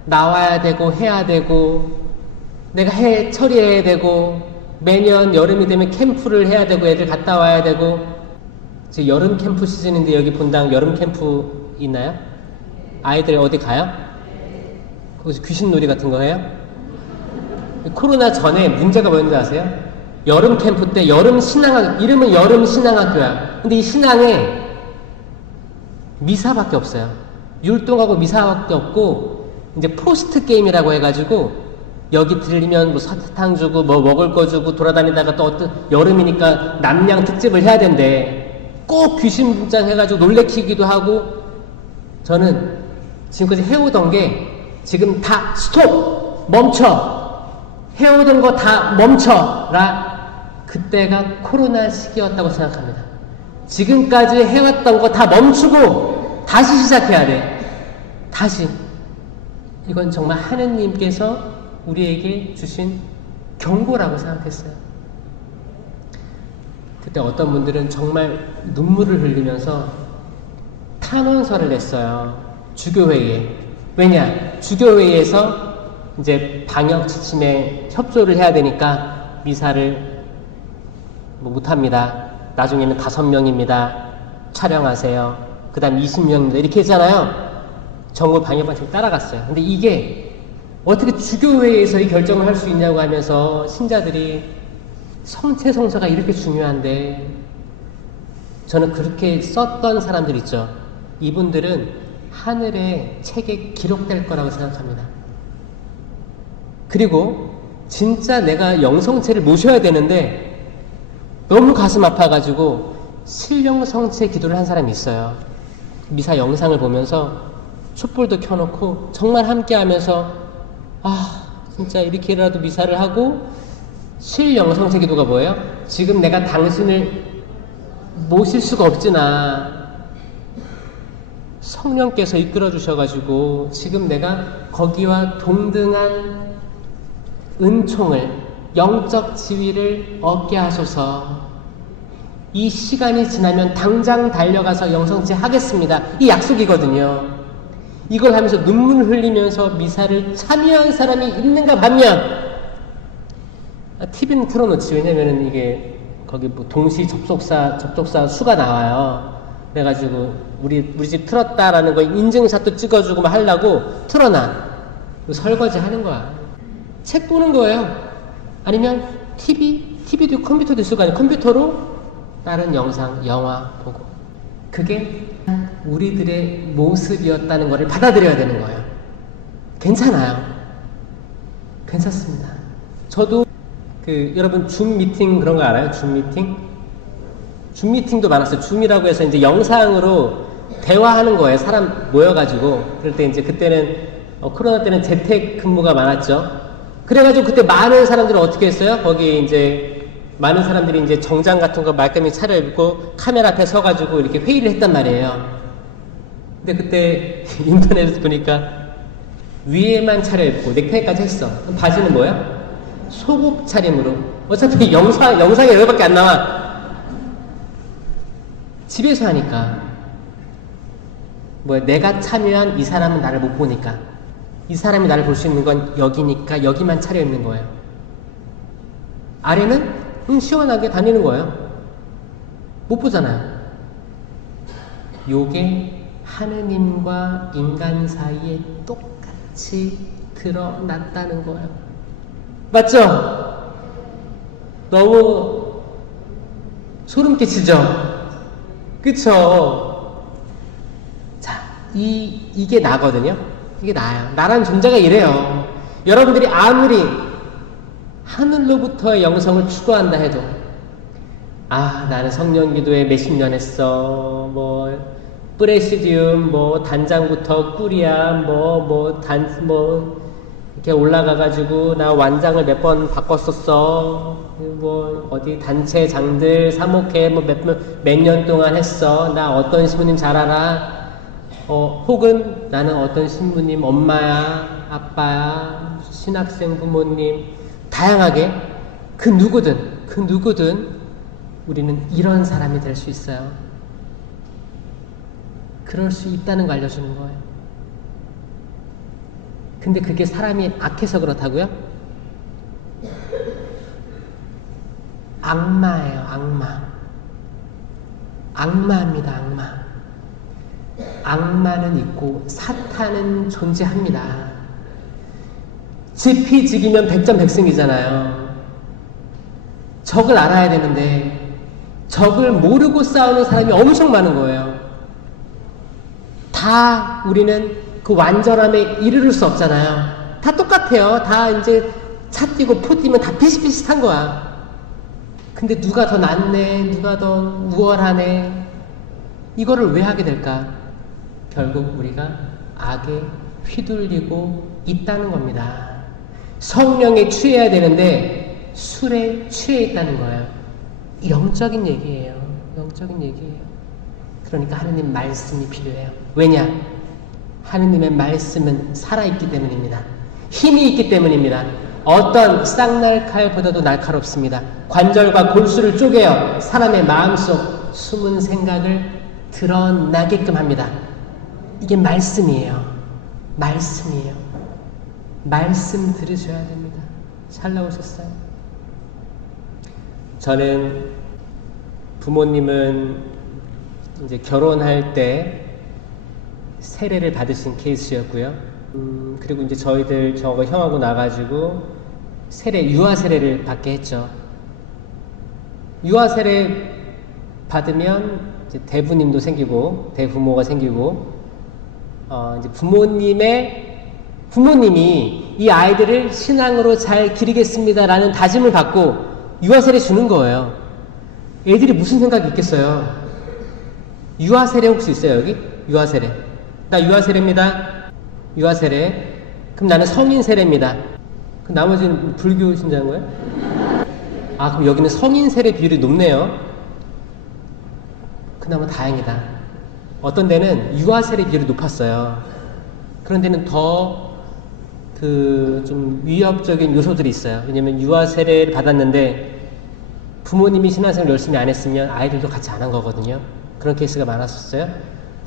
나와야 되고 해야 되고 내가 처리해야 되고 매년 여름이 되면 캠프를 해야 되고 애들 갔다 와야 되고 지금 여름 캠프 시즌인데 여기 본당 여름 캠프 있나요? 아이들 어디 가요? 거기서 귀신놀이 같은 거 해요? 코로나 전에 문제가 뭐였는지 아세요? 여름 캠프 때 여름 신앙학 이름은 여름 신앙학교야. 근데 이 신앙에 미사밖에 없어요. 율동하고 미사밖에 없고 이제 포스트 게임이라고 해가지고 여기 들리면 뭐 사탕 주고 뭐 먹을 거 주고 돌아다니다가 또 어떤 여름이니까 남양 특집을 해야 된대. 꼭 귀신 분장 해가지고 놀래키기도 하고 저는 지금까지 해오던 게 지금 다 스톱! 멈춰! 해오던 거 다 멈춰라. 그때가 코로나 시기였다고 생각합니다. 지금까지 해왔던 거 다 멈추고 다시 시작해야 돼. 다시. 이건 정말 하느님께서 우리에게 주신 경고라고 생각했어요. 그때 어떤 분들은 정말 눈물을 흘리면서 탄원서를 냈어요. 주교회의에. 왜냐? 주교회의에서 이제 방역 지침에 협조를 해야 되니까 미사를 못합니다. 나중에는 5명입니다. 촬영하세요. 그 다음 20명입니다. 이렇게 했잖아요. 정부 방역방침 따라갔어요. 근데 이게 어떻게 주교회에서 이 결정을 할 수 있냐고 하면서 신자들이 성체성서가 이렇게 중요한데 저는 그렇게 썼던 사람들 있죠. 이분들은 하늘의 책에 기록될 거라고 생각합니다. 그리고 진짜 내가 영성체를 모셔야 되는데 너무 가슴 아파가지고 실영성체 기도를 한 사람이 있어요. 미사 영상을 보면서 촛불도 켜놓고 정말 함께하면서 진짜 이렇게라도 미사를 하고 실영성체 기도가 뭐예요? 지금 내가 당신을 모실 수가 없지나 성령께서 이끌어 주셔가지고 지금 내가 거기와 동등한 은총을, 영적 지위를 얻게 하소서. 이 시간이 지나면 당장 달려가서 영성체 하겠습니다. 이 약속이거든요. 이걸 하면서 눈물 흘리면서 미사를 참여한 사람이 있는가 반면 TV는 틀어놓지. 왜냐면은 이게 거기 뭐 동시 접속사 수가 나와요. 그래가지고 우리 집 틀었다라는 거 인증샷도 찍어주고 막 하려고 틀어놔. 설거지 하는 거야. 책 보는 거예요. 아니면 TV도 컴퓨터도 있을 거 아니에요. 컴퓨터로 다른 영상, 영화 보고. 그게 우리들의 모습이었다는 것을 받아들여야 되는 거예요. 괜찮아요. 괜찮습니다. 저도 여러분 줌 미팅 그런 거 알아요? 줌 미팅? 줌 미팅도 많았어요. 줌이라고 해서 이제 영상으로 대화하는 거예요. 사람 모여가지고. 그럴 때 이제 그때는 코로나 때는 재택 근무가 많았죠. 그래가지고 그때 많은 사람들은 어떻게 했어요? 거기 이제 많은 사람들이 이제 정장 같은 거 말끔히 차려입고 카메라 앞에 서가지고 이렇게 회의를 했단 말이에요. 근데 그때 인터넷에서 보니까 위에만 차려입고 넥타이까지 했어. 그럼 바지는 뭐야? 소복 차림으로. 어차피 영상에 여기밖에 안 나와. 집에서 하니까 내가 참여한 이 사람은 나를 못 보니까, 이 사람이 나를 볼 수 있는 건 여기니까 여기만 차려입는 거예요. 아래는 시원하게 다니는 거예요. 못 보잖아요. 요게 하느님과 인간 사이에 똑같이 드러났다는 거예요. 맞죠? 너무 소름 끼치죠? 그쵸? 자, 이게 나거든요? 이게 나야. 나라는 존재가 이래요. 여러분들이 아무리 하늘로부터의 영성을 추구한다 해도, 나는 성령 기도에 몇십 년 했어. 프레시디움, 단장부터 꿀이야, 이렇게 올라가가지고, 나 완장을 몇 번 바꿨었어. 어디 단체장들, 사목회, 몇 년 동안 했어. 나 어떤 신부님 잘 알아. 혹은 나는 어떤 신부님 엄마야, 아빠야, 신학생 부모님, 다양하게 그 누구든 우리는 이런 사람이 될 수 있어요. 그럴 수 있다는 거 알려주는 거예요. 근데 그게 사람이 악해서 그렇다고요? 악마예요, 악마. 악마입니다, 악마. 악마는 있고 사탄은 존재합니다. 지피지기면 백전백승이잖아요. 적을 알아야 되는데 적을 모르고 싸우는 사람이 엄청 많은 거예요. 다 우리는 그 완전함에 이르를 수 없잖아요. 다 똑같아요. 다 이제 차 뛰고 포 뛰면 다 비슷비슷한 거야. 근데 누가 더 낫네, 누가 더 우월하네, 이거를 왜 하게 될까? 결국 우리가 악에 휘둘리고 있다는 겁니다. 성령에 취해야 되는데 술에 취해 있다는 거예요. 영적인 얘기예요. 영적인 얘기예요. 그러니까 하느님 말씀이 필요해요. 왜냐? 하느님의 말씀은 살아있기 때문입니다. 힘이 있기 때문입니다. 어떤 쌍날칼보다도 날카롭습니다. 관절과 골수를 쪼개어 사람의 마음속 숨은 생각을 드러나게끔 합니다. 이게 말씀이에요. 말씀이에요. 말씀 들으셔야 됩니다. 잘 나오셨어요? 저는 부모님은 이제 결혼할 때 세례를 받으신 케이스였고요. 그리고 이제 저거 형하고 나가지고 유아 세례를 받게 했죠. 유아 세례 받으면 이제 대부님도 생기고 대부모가 생기고 이제 부모님이 이 아이들을 신앙으로 잘 기르겠습니다라는 다짐을 받고 유아세례 주는 거예요. 애들이 무슨 생각이 있겠어요? 유아세례 혹시 있어요, 여기? 유아세례. 나 유아세례입니다. 유아세례. 그럼 나는 성인세례입니다. 그럼 나머지는 불교 신자인 거예요? 아, 그럼 여기는 성인세례 비율이 높네요. 그나마 다행이다. 어떤 데는 유아세례 비율이 높았어요. 그런 데는 더 좀 위협적인 요소들이 있어요. 왜냐면 유아세례를 받았는데 부모님이 신앙생활 열심히 안 했으면 아이들도 같이 안 한 거거든요. 그런 케이스가 많았었어요.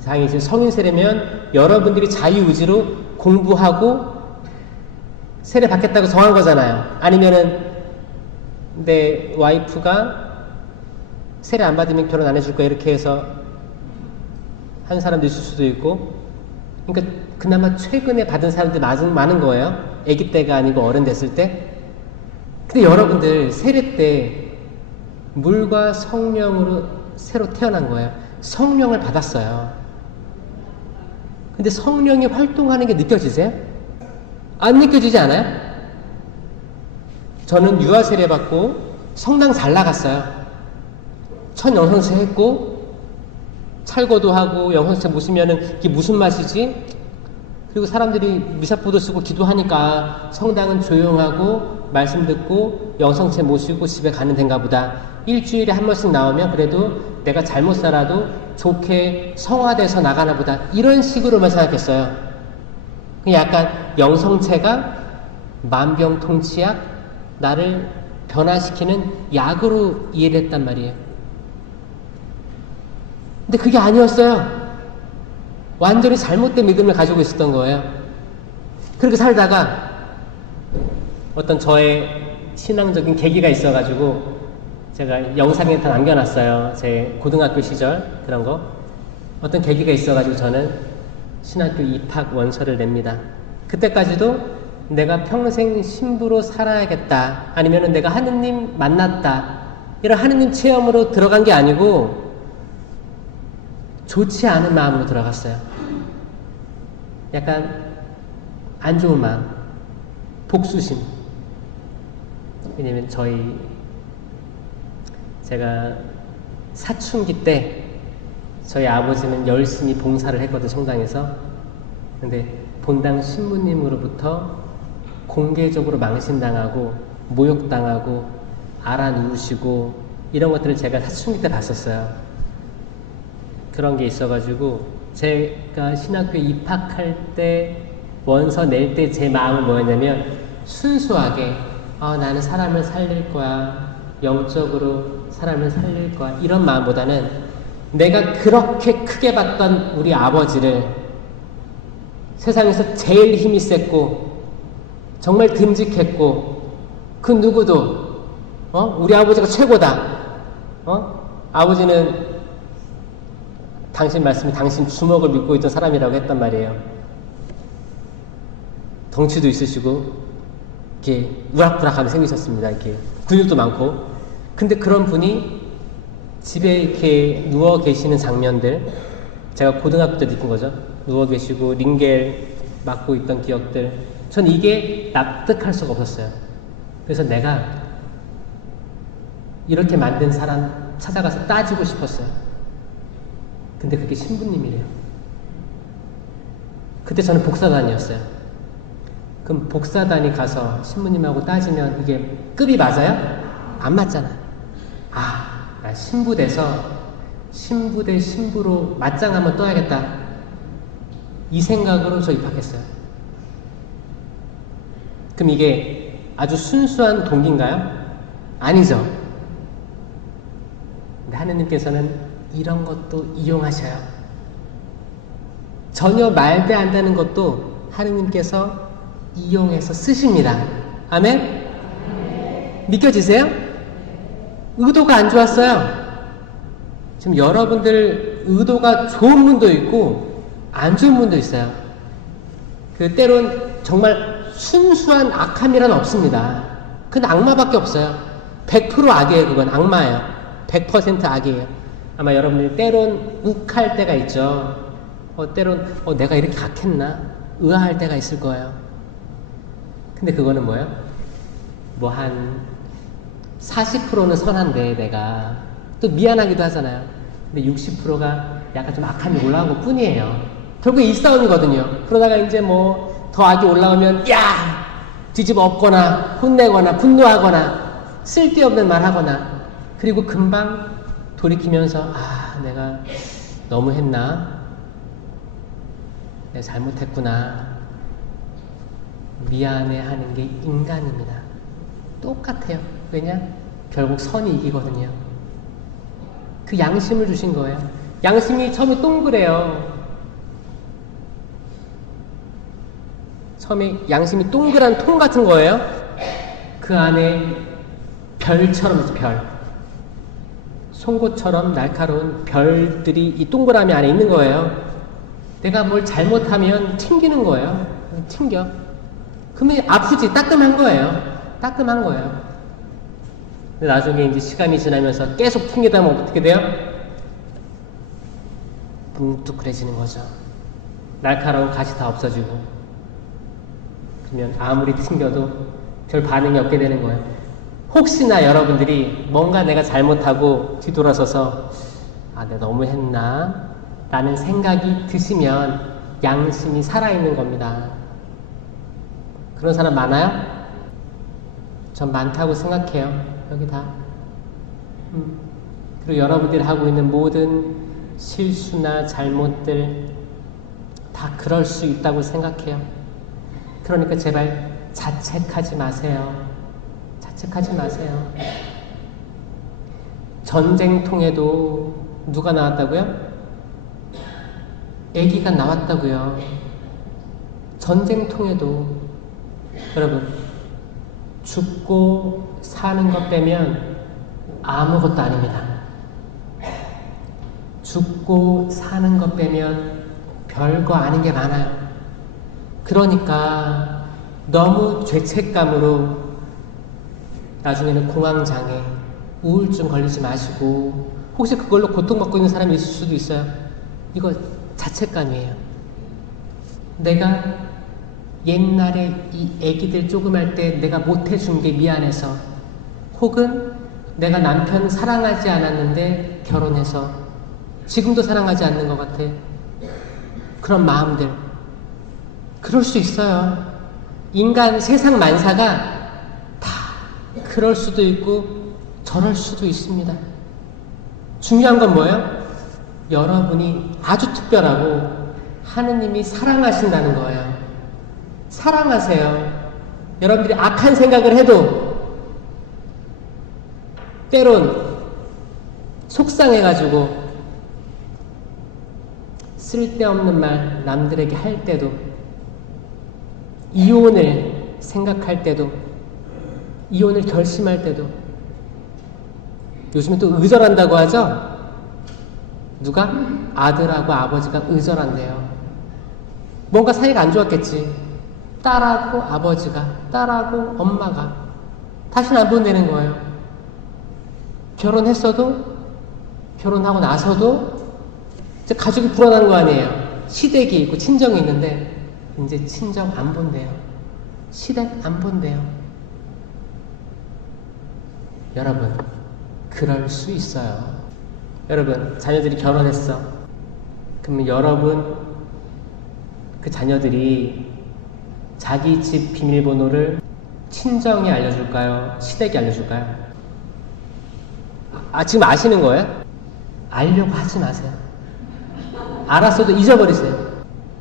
다행히 지금 성인세례면 여러분들이 자유의지로 공부하고 세례 받겠다고 정한 거잖아요. 아니면은 내 와이프가 세례 안 받으면 결혼 안 해줄 거야 이렇게 해서 한 사람도 있을 수도 있고, 그러니까 그나마 최근에 받은 사람들이 많은 거예요. 아기 때가 아니고 어른 됐을 때. 근데 여러분들 세례 때 물과 성령으로 새로 태어난 거예요. 성령을 받았어요. 근데 성령이 활동하는 게 느껴지세요? 안 느껴지지 않아요? 저는 유아세례 받고 성당 잘 나갔어요. 첫 영성체 했고 찰거도 하고 영성체 모시면은 이게 무슨 맛이지? 그리고 사람들이 미사포도 쓰고 기도하니까 성당은 조용하고 말씀 듣고 영성체 모시고 집에 가는 데인가 보다. 일주일에 한 번씩 나오면 그래도 내가 잘못 살아도 좋게 성화돼서 나가나 보다. 이런 식으로만 생각했어요. 약간 영성체가 만병통치약, 나를 변화시키는 약으로 이해를 했단 말이에요. 근데 그게 아니었어요. 완전히 잘못된 믿음을 가지고 있었던 거예요. 그렇게 살다가 어떤 저의 신앙적인 계기가 있어가지고 제가 영상에 다 남겨놨어요. 제 고등학교 시절 그런 거. 어떤 계기가 있어가지고 저는 신학교 입학 원서를 냅니다. 그때까지도 내가 평생 신부로 살아야겠다, 아니면은 내가 하느님 만났다, 이런 하느님 체험으로 들어간 게 아니고 좋지 않은 마음으로 들어갔어요. 약간 안 좋은 마음, 복수심. 왜냐면 제가 사춘기 때 저희 아버지는 열심히 봉사를 했거든, 성당에서. 근데 본당 신부님으로부터 공개적으로 망신당하고 모욕당하고 알아누우시고 이런 것들을 제가 사춘기 때 봤었어요. 그런 게 있어가지고 제가 신학교에 입학할 때 원서 낼 때 제 마음은 뭐였냐면 순수하게 나는 사람을 살릴 거야, 영적으로 사람을 살릴 거야, 이런 마음보다는 내가 그렇게 크게 봤던 우리 아버지를, 세상에서 제일 힘이 셌고 정말 듬직했고 그 누구도 우리 아버지가 최고다. 아버지는 당신 말씀이 당신 주먹을 믿고 있던 사람이라고 했단 말이에요. 덩치도 있으시고 이렇게 우락부락하게 생기셨습니다. 이렇게 근육도 많고. 근데 그런 분이 집에 이렇게 누워 계시는 장면들, 제가 고등학교 때 느낀 거죠. 누워 계시고 링겔 맡고 있던 기억들, 전 이게 납득할 수가 없었어요. 그래서 내가 이렇게 만든 사람 찾아가서 따지고 싶었어요. 근데 그게 신부님이래요. 그때 저는 복사단이었어요. 그럼 복사단이 가서 신부님하고 따지면 이게 급이 맞아요? 안 맞잖아. 나 신부 돼서 신부 대 신부로 맞짱 한번 떠야겠다, 이 생각으로 저 입학했어요. 그럼 이게 아주 순수한 동기인가요? 아니죠. 근데 하느님께서는 이런 것도 이용하셔요. 전혀 말도 안 되는 것도 하느님께서 이용해서 쓰십니다. 아멘? 믿겨지세요? 의도가 안 좋았어요. 지금 여러분들 의도가 좋은 분도 있고 안 좋은 분도 있어요. 때론 정말 순수한 악함이란 없습니다. 그건 악마밖에 없어요. 100% 악이에요. 그건 악마예요. 100% 악이에요. 아마 여러분들이 때론 욱할 때가 있죠. 때론 내가 이렇게 악했나? 의아할 때가 있을 거예요. 근데 그거는 뭐예요? 뭐 한 40%는 선한데 내가 또 미안하기도 하잖아요. 근데 60%가 약간 좀 악함이 올라온 것 뿐이에요. 결국 이 싸움이거든요. 그러다가 이제 뭐 더 악이 올라오면 야! 뒤집어 엎거나 혼내거나 분노하거나 쓸데없는 말 하거나 그리고 금방 돌이키면서 내가 너무 했나? 내가 잘못했구나. 미안해 하는 게 인간입니다. 똑같아요. 왜냐? 결국 선이 이기거든요. 그 양심을 주신 거예요. 양심이 처음에 동그래요. 처음에 양심이 동그란 통 같은 거예요. 그 안에 별처럼 있어요. 별. 송곳처럼 날카로운 별들이 이 동그라미 안에 있는 거예요. 내가 뭘 잘못하면 튕기는 거예요. 튕겨. 그러면 아프지. 따끔한 거예요. 따끔한 거예요. 근데 나중에 이제 시간이 지나면서 계속 튕기다 보면 어떻게 돼요? 뭉툭해지는 거죠. 날카로운 가시 다 없어지고. 그러면 아무리 튕겨도 별 반응이 없게 되는 거예요. 혹시나 여러분들이 뭔가 내가 잘못하고 뒤돌아서서 내가 너무했나? 라는 생각이 드시면 양심이 살아있는 겁니다. 그런 사람 많아요? 전 많다고 생각해요. 여기 다. 그리고 여러분들이 하고 있는 모든 실수나 잘못들 다 그럴 수 있다고 생각해요. 그러니까 제발 자책하지 마세요. 자책하지 마세요. 전쟁통에도 누가 나왔다고요? 아기가 나왔다고요. 전쟁통에도. 여러분, 죽고 사는 것 빼면 아무것도 아닙니다. 죽고 사는 것 빼면 별거 아닌 게 많아요. 그러니까 너무 죄책감으로 나중에는 공황장애, 우울증 걸리지 마시고 혹시 그걸로 고통받고 있는 사람이 있을 수도 있어요. 이거 자책감이에요. 내가 옛날에 이 애기들 조그말 때 내가 못해준 게 미안해서 혹은 내가 남편 사랑하지 않았는데 결혼해서 지금도 사랑하지 않는 것 같아. 그런 마음들. 그럴 수 있어요. 인간 세상 만사가 다 그럴 수도 있고 저럴 수도 있습니다. 중요한 건 뭐예요? 여러분이 아주 특별하고 하느님이 사랑하신다는 거예요. 사랑하세요. 여러분들이 악한 생각을 해도 때론 속상해가지고 쓸데없는 말 남들에게 할 때도 이혼을 생각할 때도 이혼을 결심할 때도 요즘에 또 의절한다고 하죠? 누가? 아들하고 아버지가 의절한대요. 뭔가 사이가 안 좋았겠지. 딸하고 아버지가, 딸하고 엄마가 다시는 안 본다는 거예요. 결혼했어도 결혼하고 나서도 이제 가족이 불안한 거 아니에요. 시댁이 있고 친정이 있는데 이제 친정 안 본대요. 시댁 안 본대요. 여러분, 그럴 수 있어요. 여러분, 자녀들이 결혼했어. 그러면 여러분, 그 자녀들이 자기 집 비밀번호를 친정이 알려줄까요? 시댁이 알려줄까요? 지금 아시는 거예요? 알려고 하지 마세요. 알았어도 잊어버리세요.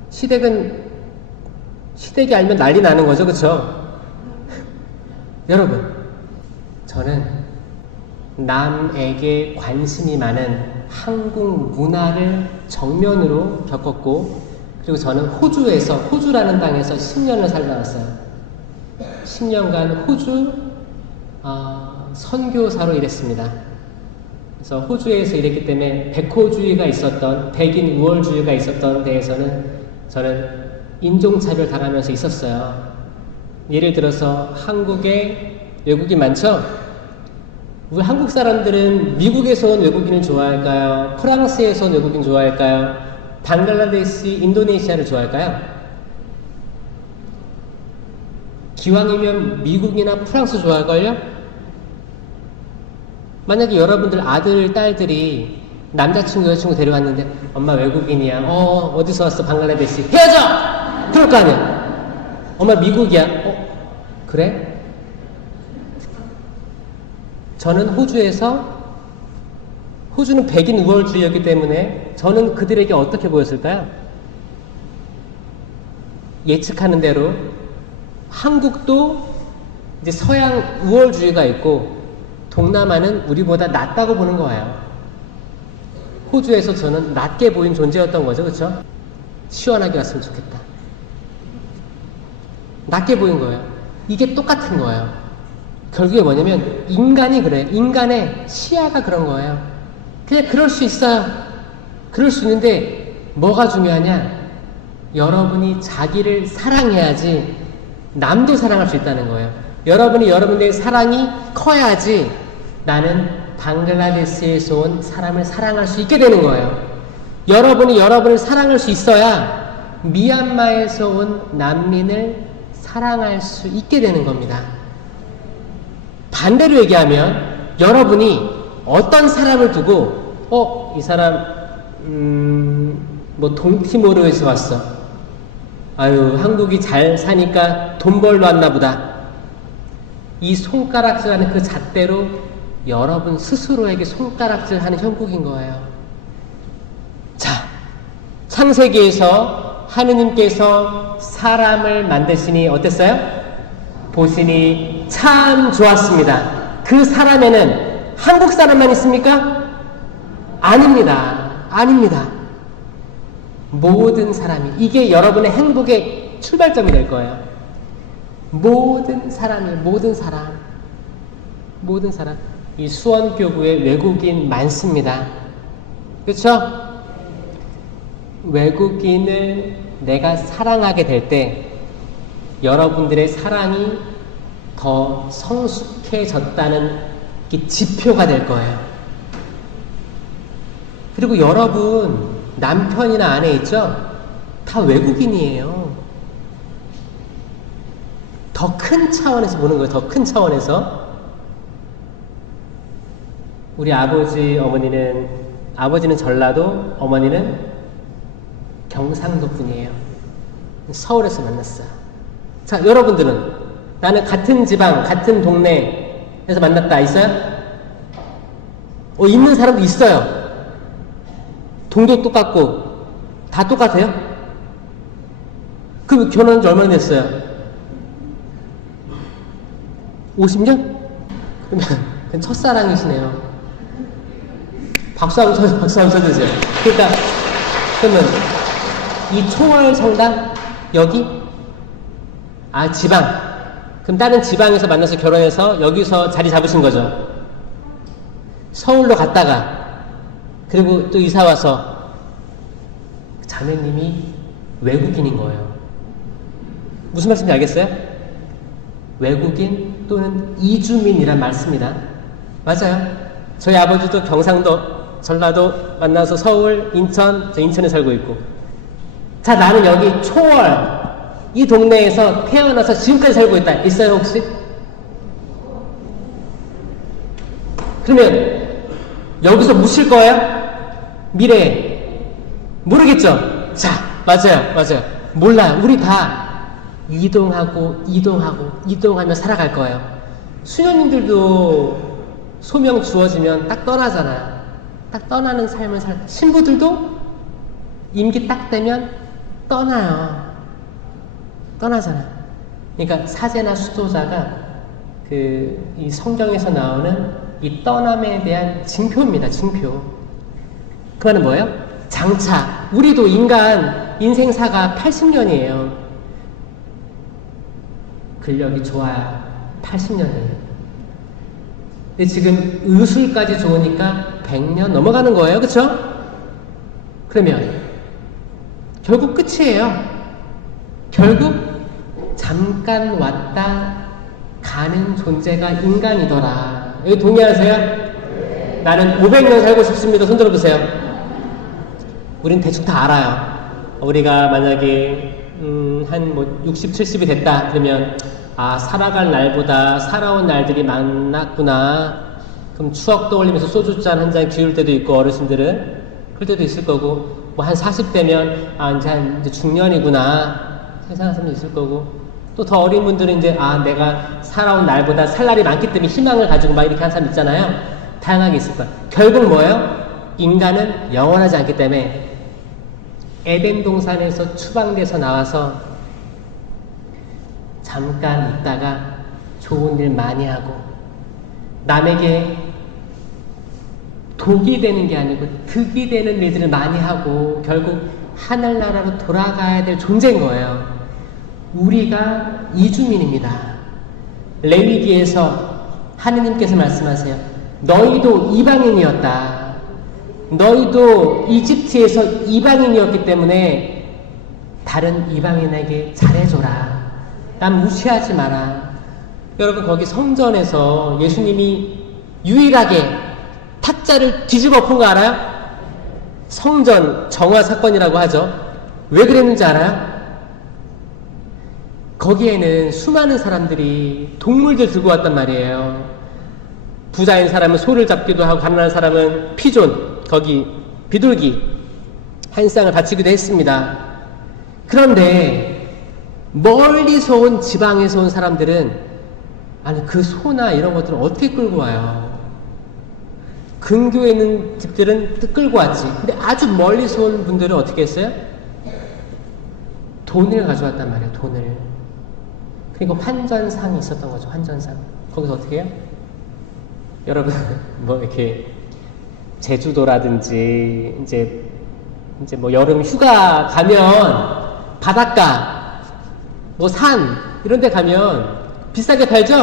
시댁이 알면 난리 나는 거죠, 그쵸? 여러분, 저는 남에게 관심이 많은 한국 문화를 정면으로 겪었고, 그리고 저는 호주라는 땅에서 10년을 살다 왔어요. 10년간 호주 선교사로 일했습니다. 그래서 호주에서 일했기 때문에 백호주의가 있었던, 백인 우월주의가 있었던 데에서는 저는 인종차별 당하면서 있었어요. 예를 들어서 한국에 외국인 많죠? 우리 한국 사람들은 미국에서 온 외국인을 좋아할까요? 프랑스에서 온 외국인 좋아할까요? 방글라데시, 인도네시아를 좋아할까요? 기왕이면 미국이나 프랑스 좋아할걸요? 만약에 여러분들 아들, 딸들이 남자친구, 여자친구 데려왔는데 엄마 외국인이야. 어디서 왔어? 방글라데시. 헤어져! 그럴 거 아니야. 엄마 미국이야. 그래? 저는 호주는 백인 우월주의였기 때문에 저는 그들에게 어떻게 보였을까요? 예측하는 대로 한국도 이제 서양 우월주의가 있고 동남아는 우리보다 낫다고 보는 거예요. 호주에서 저는 낮게 보인 존재였던 거죠. 그렇죠? 시원하게 왔으면 좋겠다. 낮게 보인 거예요. 이게 똑같은 거예요. 결국에 뭐냐면 인간이 그래. 인간의 시야가 그런 거예요. 그냥 그럴 수 있어요. 그럴 수 있는데 뭐가 중요하냐? 여러분이 자기를 사랑해야지 남도 사랑할 수 있다는 거예요. 여러분이 여러분들의 사랑이 커야지 나는 방글라데시에서 온 사람을 사랑할 수 있게 되는 거예요. 여러분이 여러분을 사랑할 수 있어야 미얀마에서 온 난민을 사랑할 수 있게 되는 겁니다. 반대로 얘기하면 여러분이 어떤 사람을 두고 이 사람 뭐 동티모르에서 왔어. 아유 한국이 잘 사니까 돈 벌러 왔나 보다. 이 손가락질하는 그 잣대로 여러분 스스로에게 손가락질하는 형국인 거예요. 자, 창세기에서 하느님께서 사람을 만드시니 어땠어요? 보시니 참 좋았습니다. 그 사람에는 한국 사람만 있습니까? 아닙니다. 아닙니다. 모든 사람이 이게 여러분의 행복의 출발점이 될 거예요. 모든 사람이 모든 사람 이 수원교구에 외국인 많습니다. 그렇죠? 외국인을 내가 사랑하게 될 때 여러분들의 사랑이 더 성숙해졌다는 지표가 될 거예요. 그리고 여러분 남편이나 아내 있죠? 다 외국인이에요. 더 큰 차원에서 보는 거예요. 더 큰 차원에서. 우리 아버지는 전라도, 어머니는 경상도 분이에요. 서울에서 만났어요. 자, 여러분들은 나는 같은 지방, 같은 동네에서 만났다 있어요? 있는 사람도 있어요. 동도 똑같고 다 똑같아요? 그럼 결혼한 지 얼마나 됐어요? 50년? 그러면 첫사랑이시네요. 박수 한번 쳐주세요. 그러니까 그러면 이 총월 성당 여기? 지방. 그럼 다른 지방에서 만나서 결혼해서 여기서 자리 잡으신 거죠. 서울로 갔다가 그리고 또 이사 와서 자매님이 외국인인 거예요. 무슨 말씀인지 알겠어요? 외국인 또는 이주민이란 말 씁니다. 맞아요. 저희 아버지도 경상도, 전라도 만나서 서울, 인천, 저 인천에 살고 있고. 자, 나는 여기 초월 이 동네에서 태어나서 지금까지 살고 있다. 있어요 혹시? 그러면 여기서 묻힐 거예요? 미래에. 모르겠죠? 자, 맞아요. 몰라요. 우리 다 이동하며 살아갈 거예요. 수녀님들도 소명 주어지면 딱 떠나잖아요. 딱 떠나는 삶을 신부들도 임기 딱 되면 떠나잖아요. 그러니까 사제나 수도자가 이 성경에서 나오는 이 떠남에 대한 징표입니다. 징표. 그 말은 뭐예요? 장차 우리도 인생사가 80년이에요. 근력이 좋아야 80년이에요. 근데 지금 의술까지 좋으니까 100년 넘어가는 거예요. 그쵸? 그러면 결국 끝이에요. 결국 잠깐 왔다 가는 존재가 인간이더라. 여기 동의하세요? 나는 500년 살고 싶습니다. 손 들어보세요. 우린 대충 다 알아요. 우리가 만약에 한 뭐 60, 70이 됐다 그러면 아, 살아갈 날보다 살아온 날들이 많았구나. 그럼 추억 떠올리면서 소주잔 한 잔 기울 때도 있고, 어르신들은 그럴 때도 있을 거고, 뭐 한 40대면 아, 이제 중년이구나 생각하는 사람도 있을 거고, 또 더 어린 분들은 이제 아, 내가 살아온 날보다 살 날이 많기 때문에 희망을 가지고 막 이렇게 하는 사람 있잖아요. 다양하게 있을 거야. 결국 뭐예요? 인간은 영원하지 않기 때문에 에덴 동산에서 추방돼서 나와서 잠깐 있다가 좋은 일 많이 하고 남에게 독이 되는 게 아니고 득이 되는 일들을 많이 하고 결국 하늘나라로 돌아가야 될 존재인 거예요. 우리가 이주민입니다. 레위기에서 하느님께서 말씀하세요. 너희도 이방인이었다. 너희도 이집트에서 이방인이었기 때문에 다른 이방인에게 잘해줘라. 남 무시하지 마라. 여러분, 거기 성전에서 예수님이 유일하게 탁자를 뒤집어 엎은 거 알아요? 성전 정화 사건이라고 하죠. 왜 그랬는지 알아요? 거기에는 수많은 사람들이 동물들 들고 왔단 말이에요. 부자인 사람은 소를 잡기도 하고 가난한 사람은 피존, 거기 비둘기 한 쌍을 바치기도 했습니다. 그런데 멀리서 온 지방에서 온 사람들은 아니 그 소나 이런 것들을 어떻게 끌고 와요? 근교에 있는 집들은 끌고 왔지. 근데 아주 멀리서 온 분들은 어떻게 했어요? 돈을 가져왔단 말이에요. 돈을. 그리고 환전상이 있었던 거죠. 환전상. 거기서 어떻게 해요? 여러분 뭐 이렇게 제주도라든지 이제 뭐 여름 휴가 가면 바닷가 뭐 산 이런 데 가면 비싸게 팔죠?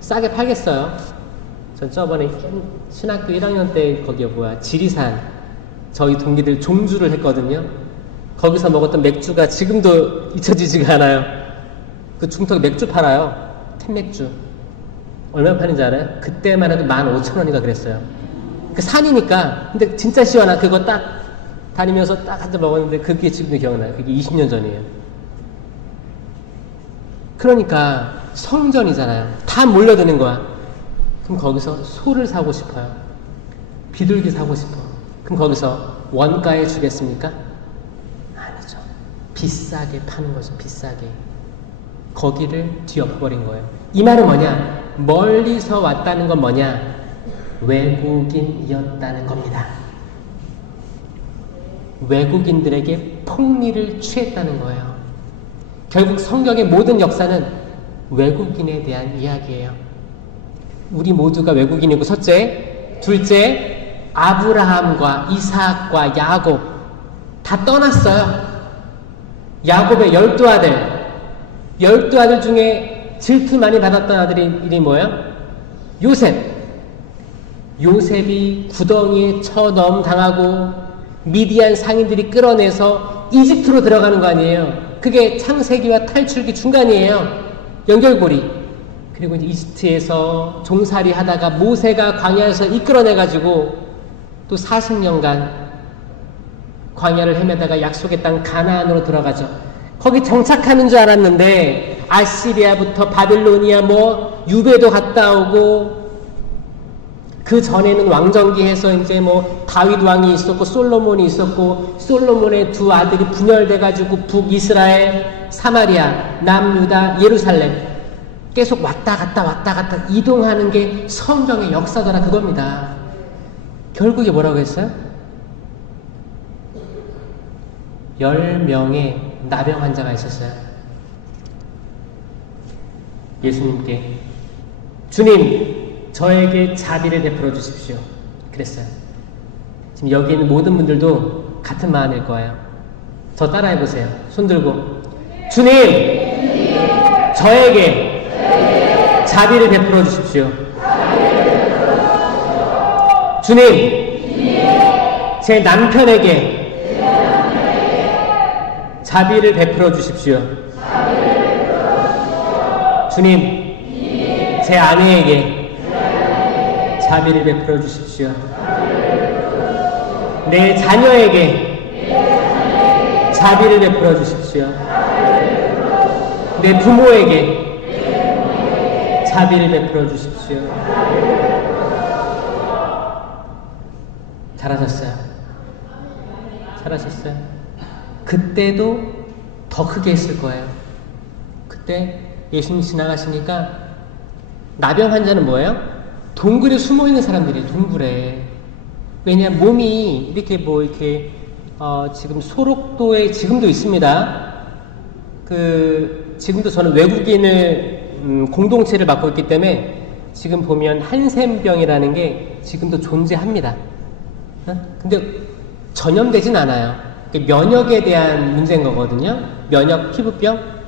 싸게 팔겠어요. 전 저번에 신학교 1학년 때 거기 뭐야 지리산 저희 동기들 종주를 했거든요. 거기서 먹었던 맥주가 지금도 잊혀지지가 않아요. 그 중턱에 맥주 팔아요. 캔맥주. 얼마 파는지 알아요? 그때만 해도 15,000원인가 그랬어요. 그 산이니까. 근데 진짜 시원한 그거 딱 다니면서 딱 한 잔 먹었는데 그게 지금도 기억나요. 그게 20년 전이에요. 그러니까 성전이잖아요. 다 몰려드는 거야. 그럼 거기서 소를 사고 싶어요. 비둘기 사고 싶어. 그럼 거기서 원가에 주겠습니까? 아니죠. 비싸게 파는 거죠. 비싸게. 거기를 뒤엎어버린 거예요. 이 말은 뭐냐? 멀리서 왔다는 건 뭐냐? 외국인이었다는 겁니다. 외국인들에게 폭리를 취했다는 거예요. 결국 성경의 모든 역사는 외국인에 대한 이야기예요. 우리 모두가 외국인이고 첫째, 둘째, 아브라함과 이삭과 야곱 다 떠났어요. 야곱의 12아들, 12아들 중에 질투 많이 받았던 아들이 이름이 뭐예요? 요셉. 요셉이 구덩이에 처넘 당하고 미디안 상인들이 끌어내서 이집트로 들어가는 거 아니에요. 그게 창세기와 탈출기 중간이에요. 연결고리. 그리고 이제 이집트에서 종살이 하다가 모세가 광야에서 이끌어내가지고 또 40년간 광야를 헤매다가 약속의 땅 가나안으로 들어가죠. 거기 정착하는 줄 알았는데 아시리아부터 바빌로니아 뭐 유배도 갔다 오고 그 전에는 왕정기에서 이제 뭐 다윗 왕이 있었고 솔로몬이 있었고 솔로몬의 두 아들이 분열돼가지고 북이스라엘, 사마리아, 남유다, 예루살렘 계속 왔다 갔다 이동하는 게 성경의 역사더라 그겁니다. 결국에 뭐라고 했어요? 10명의 나병 환자가 있었어요. 예수님께 주님 저에게 자비를 베풀어 주십시오. 그랬어요. 지금 여기 있는 모든 분들도 같은 마음일 거예요. 저 따라해 보세요. 손 들고 주님 저에게 자비를 베풀어 주십시오. 주님 제 남편에게 자비를 베풀어 주십시오. 주님 제 아내에게 자비를 베풀어 주십시오. 내 자녀에게 자비를 베풀어 주십시오. 내 부모에게 자비를 베풀어 주십시오. 잘하셨어요. 잘하셨어요. 그때도 더 크게 했을 거예요. 그때 예수님 지나가시니까 나병 환자는 뭐예요? 동굴에 숨어 있는 사람들이에요. 동굴에. 왜냐하면 몸이 이렇게 지금 소록도에 지금도 있습니다. 지금도 저는 외국인을 공동체를 맡고 있기 때문에 지금 보면 한센병이라는 게 지금도 존재합니다. 근데 전염되진 않아요. 면역에 대한 문제인 거거든요. 면역 피부병.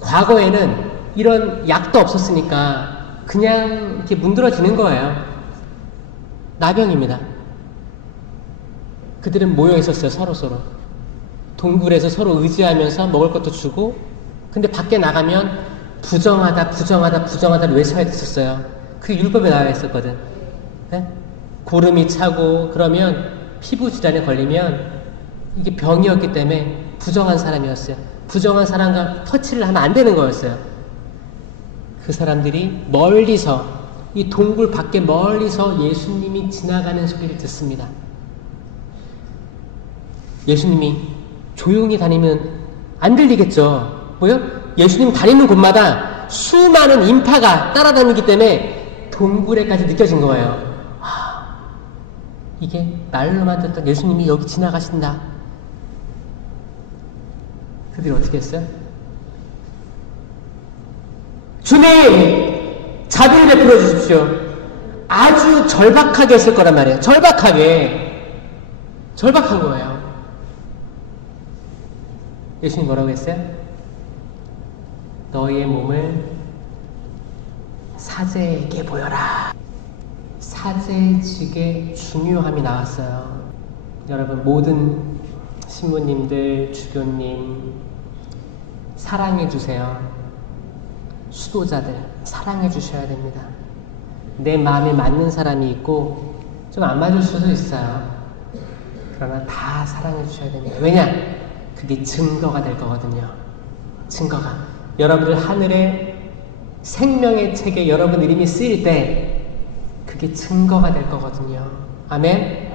과거에는 이런 약도 없었으니까 그냥 이렇게 문드러지는 거예요. 나병입니다. 그들은 모여 있었어요. 서로. 동굴에서 서로 의지하면서 먹을 것도 주고, 근데 밖에 나가면 부정하다를 외쳐야 됐었어요. 그게 율법에 나와 있었거든. 네? 고름이 차고 그러면 피부 질환에 걸리면 이게 병이었기 때문에 부정한 사람이었어요. 부정한 사람과 터치를 하면 안 되는 거였어요. 그 사람들이 멀리서, 이 동굴 밖에 멀리서 예수님이 지나가는 소리를 듣습니다. 예수님이 조용히 다니면 안 들리겠죠. 뭐요? 예수님 다니는 곳마다 수많은 인파가 따라다니기 때문에 동굴에까지 느껴진 거예요. 이게 말로만 듣던 예수님이 여기 지나가신다. 그들이 어떻게 했어요? 주님! 자비를 베풀어 주십시오. 아주 절박하게 했을 거란 말이에요. 절박한 거예요. 예수님 뭐라고 했어요? 너희의 몸을 사제에게 보여라. 사제직의 중요함이 나왔어요. 여러분, 모든 신부님들, 주교님, 사랑해주세요. 수도자들, 사랑해주셔야 됩니다. 내 마음에 맞는 사람이 있고, 좀 안 맞을 수도 있어요. 그러나 다 사랑해주셔야 됩니다. 왜냐? 그게 증거가 될 거거든요. 증거가. 여러분들 하늘의 생명의 책에 여러분 이름이 쓰일 때, 그게 증거가 될 거거든요. 아멘?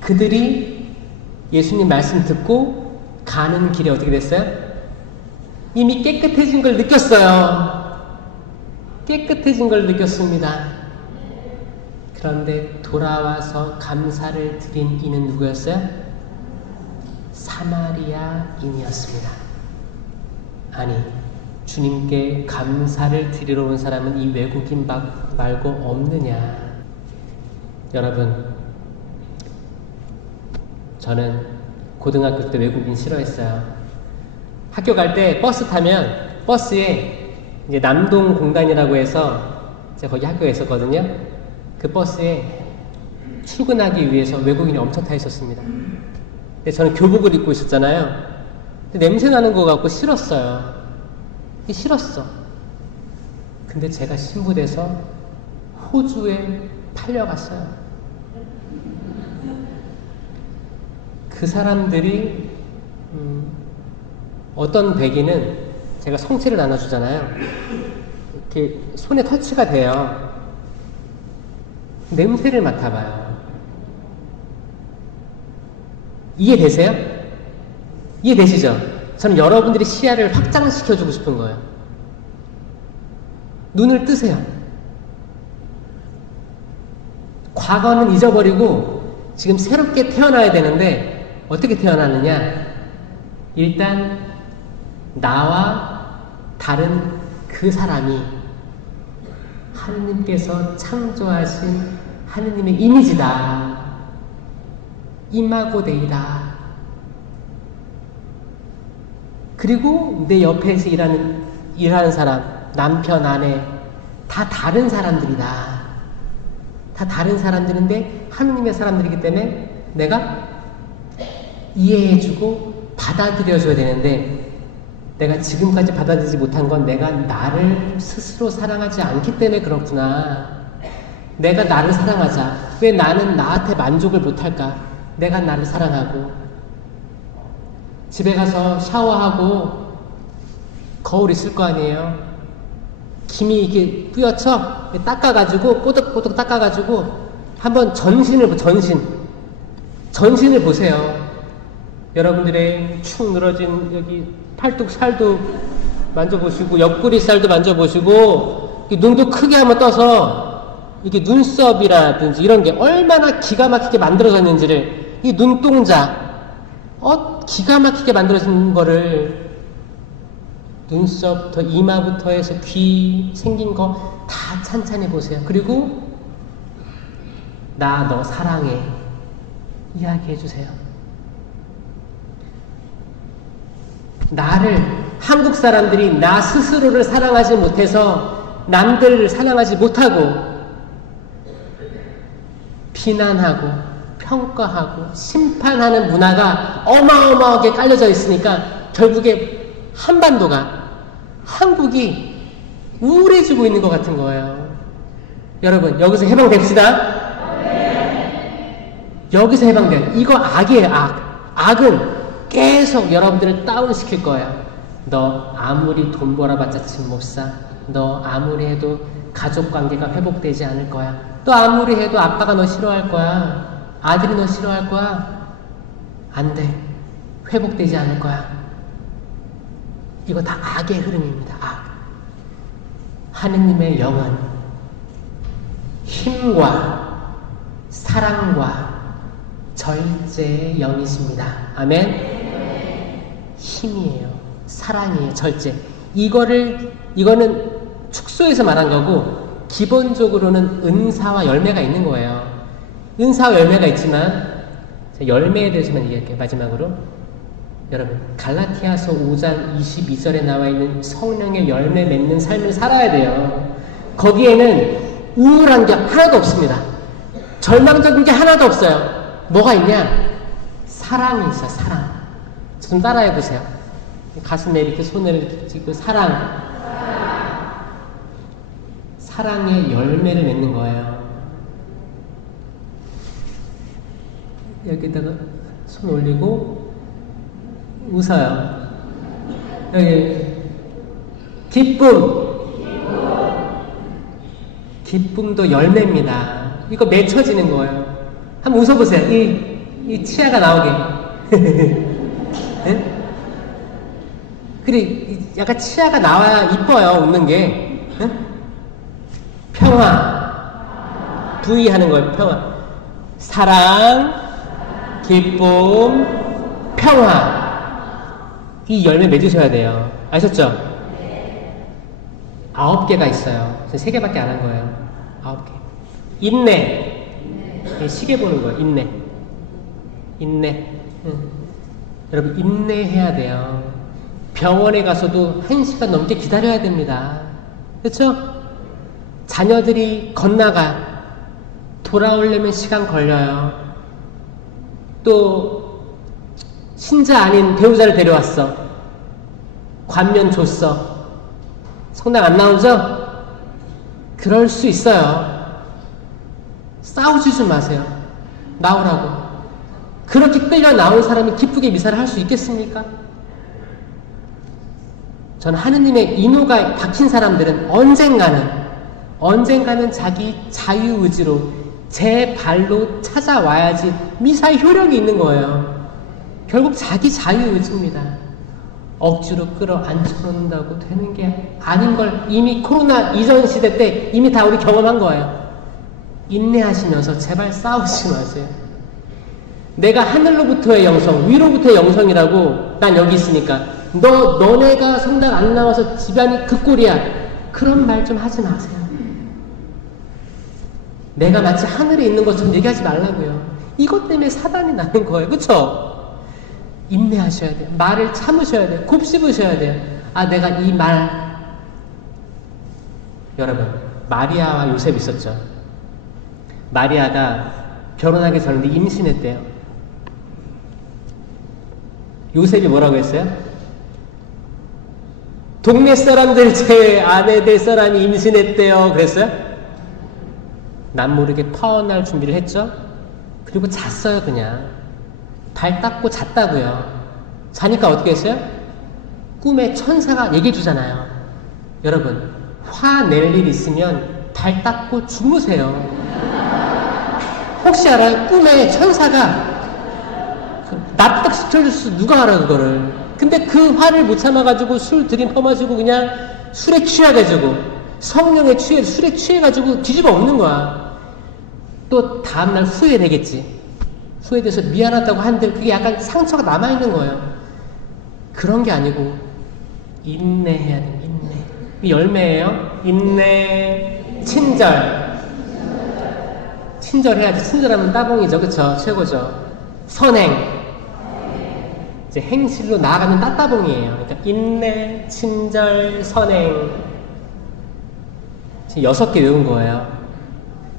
그들이 예수님 말씀 듣고 가는 길에 어떻게 됐어요? 이미 깨끗해진 걸 느꼈어요. 깨끗해진 걸 느꼈습니다. 그런데 돌아와서 감사를 드린 이는 누구였어요? 사마리아인이었습니다. 아니, 주님께 감사를 드리러 온 사람은 이 외국인 말고 없느냐. 여러분, 저는 고등학교 때 외국인 싫어했어요. 학교 갈 때 버스 타면 버스에 이제 남동공단이라고 해서 제가 거기 학교에 있었거든요. 그 버스에 출근하기 위해서 외국인이 엄청 타 있었습니다. 근데 저는 교복을 입고 있었잖아요. 근데 냄새 나는 거 갖고 싫었어요. 싫었어. 근데 제가 신부돼서 호주에 팔려갔어요. 그 사람들이 어떤 백인은 제가 성체를 나눠주잖아요. 이렇게 손에 터치가 돼요. 냄새를 맡아봐요. 이해되세요? 이해되시죠? 저는 여러분들이 시야를 확장시켜주고 싶은 거예요. 눈을 뜨세요. 과거는 잊어버리고 지금 새롭게 태어나야 되는데 어떻게 태어나느냐? 일단 나와 다른 그 사람이 하느님께서 창조하신 하느님의 이미지다. 이마고데이다. 그리고 내 옆에서 일하는 사람, 남편, 아내, 다 다른 사람들이다. 다 다른 사람들인데 하느님의 사람들이기 때문에 내가 이해해주고 받아들여줘야 되는데 내가 지금까지 받아들이지 못한 건 내가 나를 스스로 사랑하지 않기 때문에 그렇구나. 내가 나를 사랑하자. 왜 나는 나한테 만족을 못할까? 내가 나를 사랑하고 집에 가서 샤워하고 거울 있을 거 아니에요. 김이 이렇게 뿌옇죠? 닦아가지고 뽀득뽀득 닦아가지고 한번 전신을 보세요. 여러분들의 축 늘어진 여기 팔뚝 살도 만져보시고 옆구리 살도 만져보시고 눈도 크게 한번 떠서 이게 눈썹이라든지 이런 게 얼마나 기가 막히게 만들어졌는지를 이 눈동자 기가 막히게 만들어진 거를 눈썹부터 이마부터 해서 귀 생긴 거 다 찬찬히 보세요. 그리고 나 너 사랑해 이야기해 주세요. 나를 한국 사람들이 나 스스로를 사랑하지 못해서 남들을 사랑하지 못하고 비난하고 평가하고 심판하는 문화가 어마어마하게 깔려져 있으니까 결국에 한국이 우울해지고 있는 것 같은 거예요. 여러분 여기서 해방됩시다. 여기서 해방돼요. 이거 악이에요. 악은 계속 여러분들을 다운시킬 거예요. 너 아무리 돈 벌어봤자 집 못 사. 너 아무리 해도 가족관계가 회복되지 않을 거야. 또 아무리 해도 아빠가 너 싫어할 거야. 아들이 너 싫어할 거야. 안 돼. 회복되지 않을 거야. 이거 다 악의 흐름입니다. 악. 하느님의 영은 힘과 사랑과 절제의 영이십니다. 아멘. 힘이에요. 사랑이에요. 절제. 이거는 축소해서 말한 거고 기본적으로는 은사와 열매가 있는 거예요. 은사와 열매가 있지만 열매에 대해서만 얘기할게요. 마지막으로 여러분 갈라티아서 5장 22절에 나와 있는 성령의 열매 맺는 삶을 살아야 돼요. 거기에는 우울한 게 하나도 없습니다. 절망적인 게 하나도 없어요. 뭐가 있냐? 사랑이 있어요. 사랑. 좀 따라해 보세요. 가슴에 이렇게 손을 쥐고 사랑의 열매를 맺는 거예요. 여기다가 손 올리고 웃어요. 여기 기쁨도 열매입니다. 이거 맺혀지는 거예요. 한번 웃어보세요. 이 치아가 나오게. 네? 그래 약간 치아가 나와야 이뻐요. 웃는 게. 네? 평화. V 하는 거예요. 평화. 사랑, 기쁨, 평화. 이 열매 맺으셔야 돼요. 아셨죠? 9개가 있어요. 저 3개밖에 안 한 거예요. 9개. 인내. 시계 보는 거예요. 인내. 여러분 인내해야 돼요. 병원에 가서도 1시간 넘게 기다려야 됩니다. 그렇죠? 자녀들이 건너가 돌아오려면 시간 걸려요. 또 신자 아닌 배우자를 데려왔어. 관면 줬어. 성당 안 나오죠? 그럴 수 있어요. 싸우지 좀 마세요. 나오라고. 그렇게 끌려 나온 사람이 기쁘게 미사를 할 수 있겠습니까? 저는 하느님의 인호가 박힌 사람들은 언젠가는 자기 자유의지로 제 발로 찾아와야지 미사의 효력이 있는 거예요. 결국 자기 자유의지입니다. 억지로 끌어앉혀놓는다고 되는 게 아닌 걸 이미 코로나 이전 시대 때 이미 다 우리 경험한 거예요. 인내하시면서 제발 싸우지 마세요. 내가 하늘로부터의 영성, 위로부터의 영성이라고 난 여기 있으니까 너네가 성당 안 나와서 집안이 그 꼴이야. 그런 말 좀 하지 마세요. 내가 마치 하늘에 있는 것처럼 얘기하지 말라고요. 이것 때문에 사단이 나는 거예요. 그쵸? 인내하셔야 돼요. 말을 참으셔야 돼요. 곱씹으셔야 돼요. 내가 이 말. 여러분, 마리아와 요셉 있었죠? 마리아가 결혼하기 전에 임신했대요. 요셉이 뭐라고 했어요? 동네 사람들 제 아내 될 사람이 임신했대요. 그랬어요? 남 모르게 파혼할 준비를 했죠? 그리고 잤어요. 그냥 발 닦고 잤다고요. 자니까 어떻게 했어요? 꿈에 천사가 얘기해 주잖아요. 여러분, 화낼 일 있으면 발 닦고 주무세요. 혹시 알아요? 꿈에 천사가 납작 시켜줄 수 누가 알아 그거를. 근데 그 화를 못 참아가지고 술 들이퍼마시고 그냥 술에 취해가지고 성령에 취해 술에 취해가지고 뒤집어 엎는 거야. 또 다음날 후회되겠지. 후회돼서 미안하다고 한들 그게 약간 상처가 남아있는 거예요. 그런 게 아니고 인내해야 돼. 인내. 이 열매예요. 인내, 친절. 친절해야지. 친절하면 따봉이죠. 그쵸? 최고죠. 선행. 이제 행실로 나아가는 따따봉이에요. 그러니까 인내, 친절, 선행. 지금 6개 외운 거예요.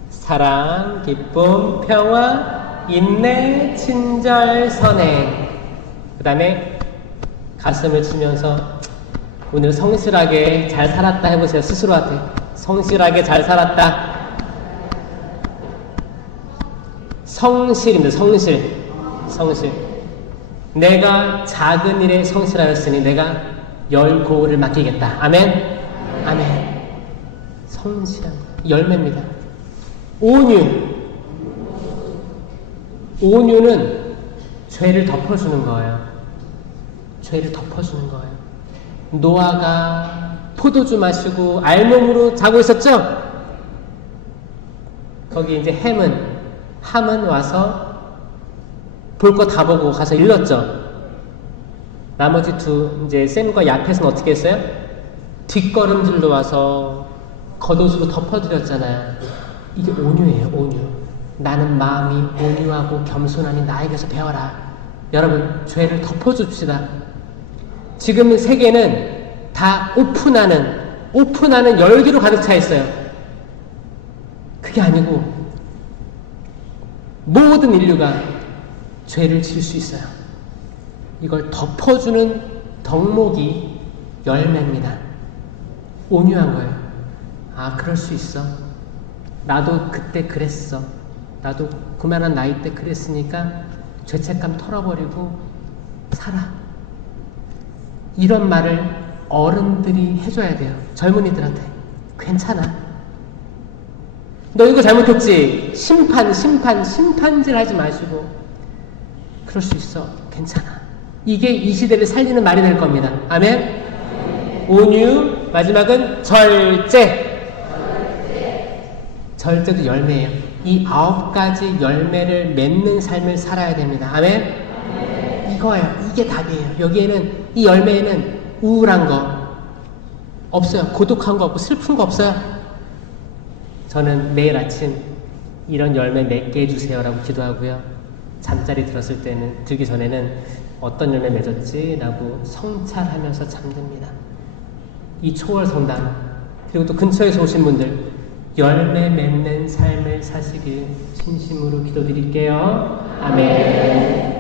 사랑, 기쁨, 평화, 인내, 친절, 선행. 그 다음에 가슴을 치면서 오늘 성실하게 잘 살았다 해보세요. 스스로한테. 성실하게 잘 살았다. 성실입니다. 성실. 성실. 내가 작은 일에 성실하였으니 내가 열 고을을 맡기겠다. 아멘? 아멘. 성실한 열매입니다. 온유. 온유는 죄를 덮어주는 거예요. 죄를 덮어주는 거예요. 노아가 포도주 마시고 알몸으로 자고 있었죠? 거기 이제 함은 와서 볼 거 다 보고 가서 일렀죠. 나머지 이제 샘과 야펫은 어떻게 했어요? 뒷걸음질로 와서 겉옷으로 덮어드렸잖아요. 이게 온유예요. 온유. 나는 마음이 온유하고 겸손하니 나에게서 배워라. 여러분, 죄를 덮어줍시다. 지금 세계는 다 오픈하는 열기로 가득 차 있어요. 그게 아니고 모든 인류가 죄를 지을 수 있어요. 이걸 덮어주는 덕목이 열매입니다. 온유한 거예요. 아, 그럴 수 있어. 나도 그때 그랬어. 나도 그만한 나이 때 그랬으니까 죄책감 털어버리고 살아. 이런 말을 어른들이 해줘야 돼요. 젊은이들한테. 괜찮아. 너 이거 잘못했지? 심판질 하지 마시고. 그럴 수 있어. 괜찮아. 이게 이 시대를 살리는 말이 될 겁니다. 아멘? 온유. 마지막은 절제. 절제도 열매예요. 이 9가지 열매를 맺는 삶을 살아야 됩니다. 아멘? 이거예요. 이게 답이에요. 여기에는, 이 열매에는 우울한 거 없어요. 고독한 거 없고 슬픈 거 없어요. 저는 매일 아침 이런 열매 맺게 해주세요 라고 기도하고요. 잠자리 들기 전에는 어떤 열매 맺었지? 라고 성찰하면서 잠듭니다. 이 초월 성당, 그리고 또 근처에서 오신 분들, 열매 맺는 삶을 사시길 진심으로 기도드릴게요. 아멘.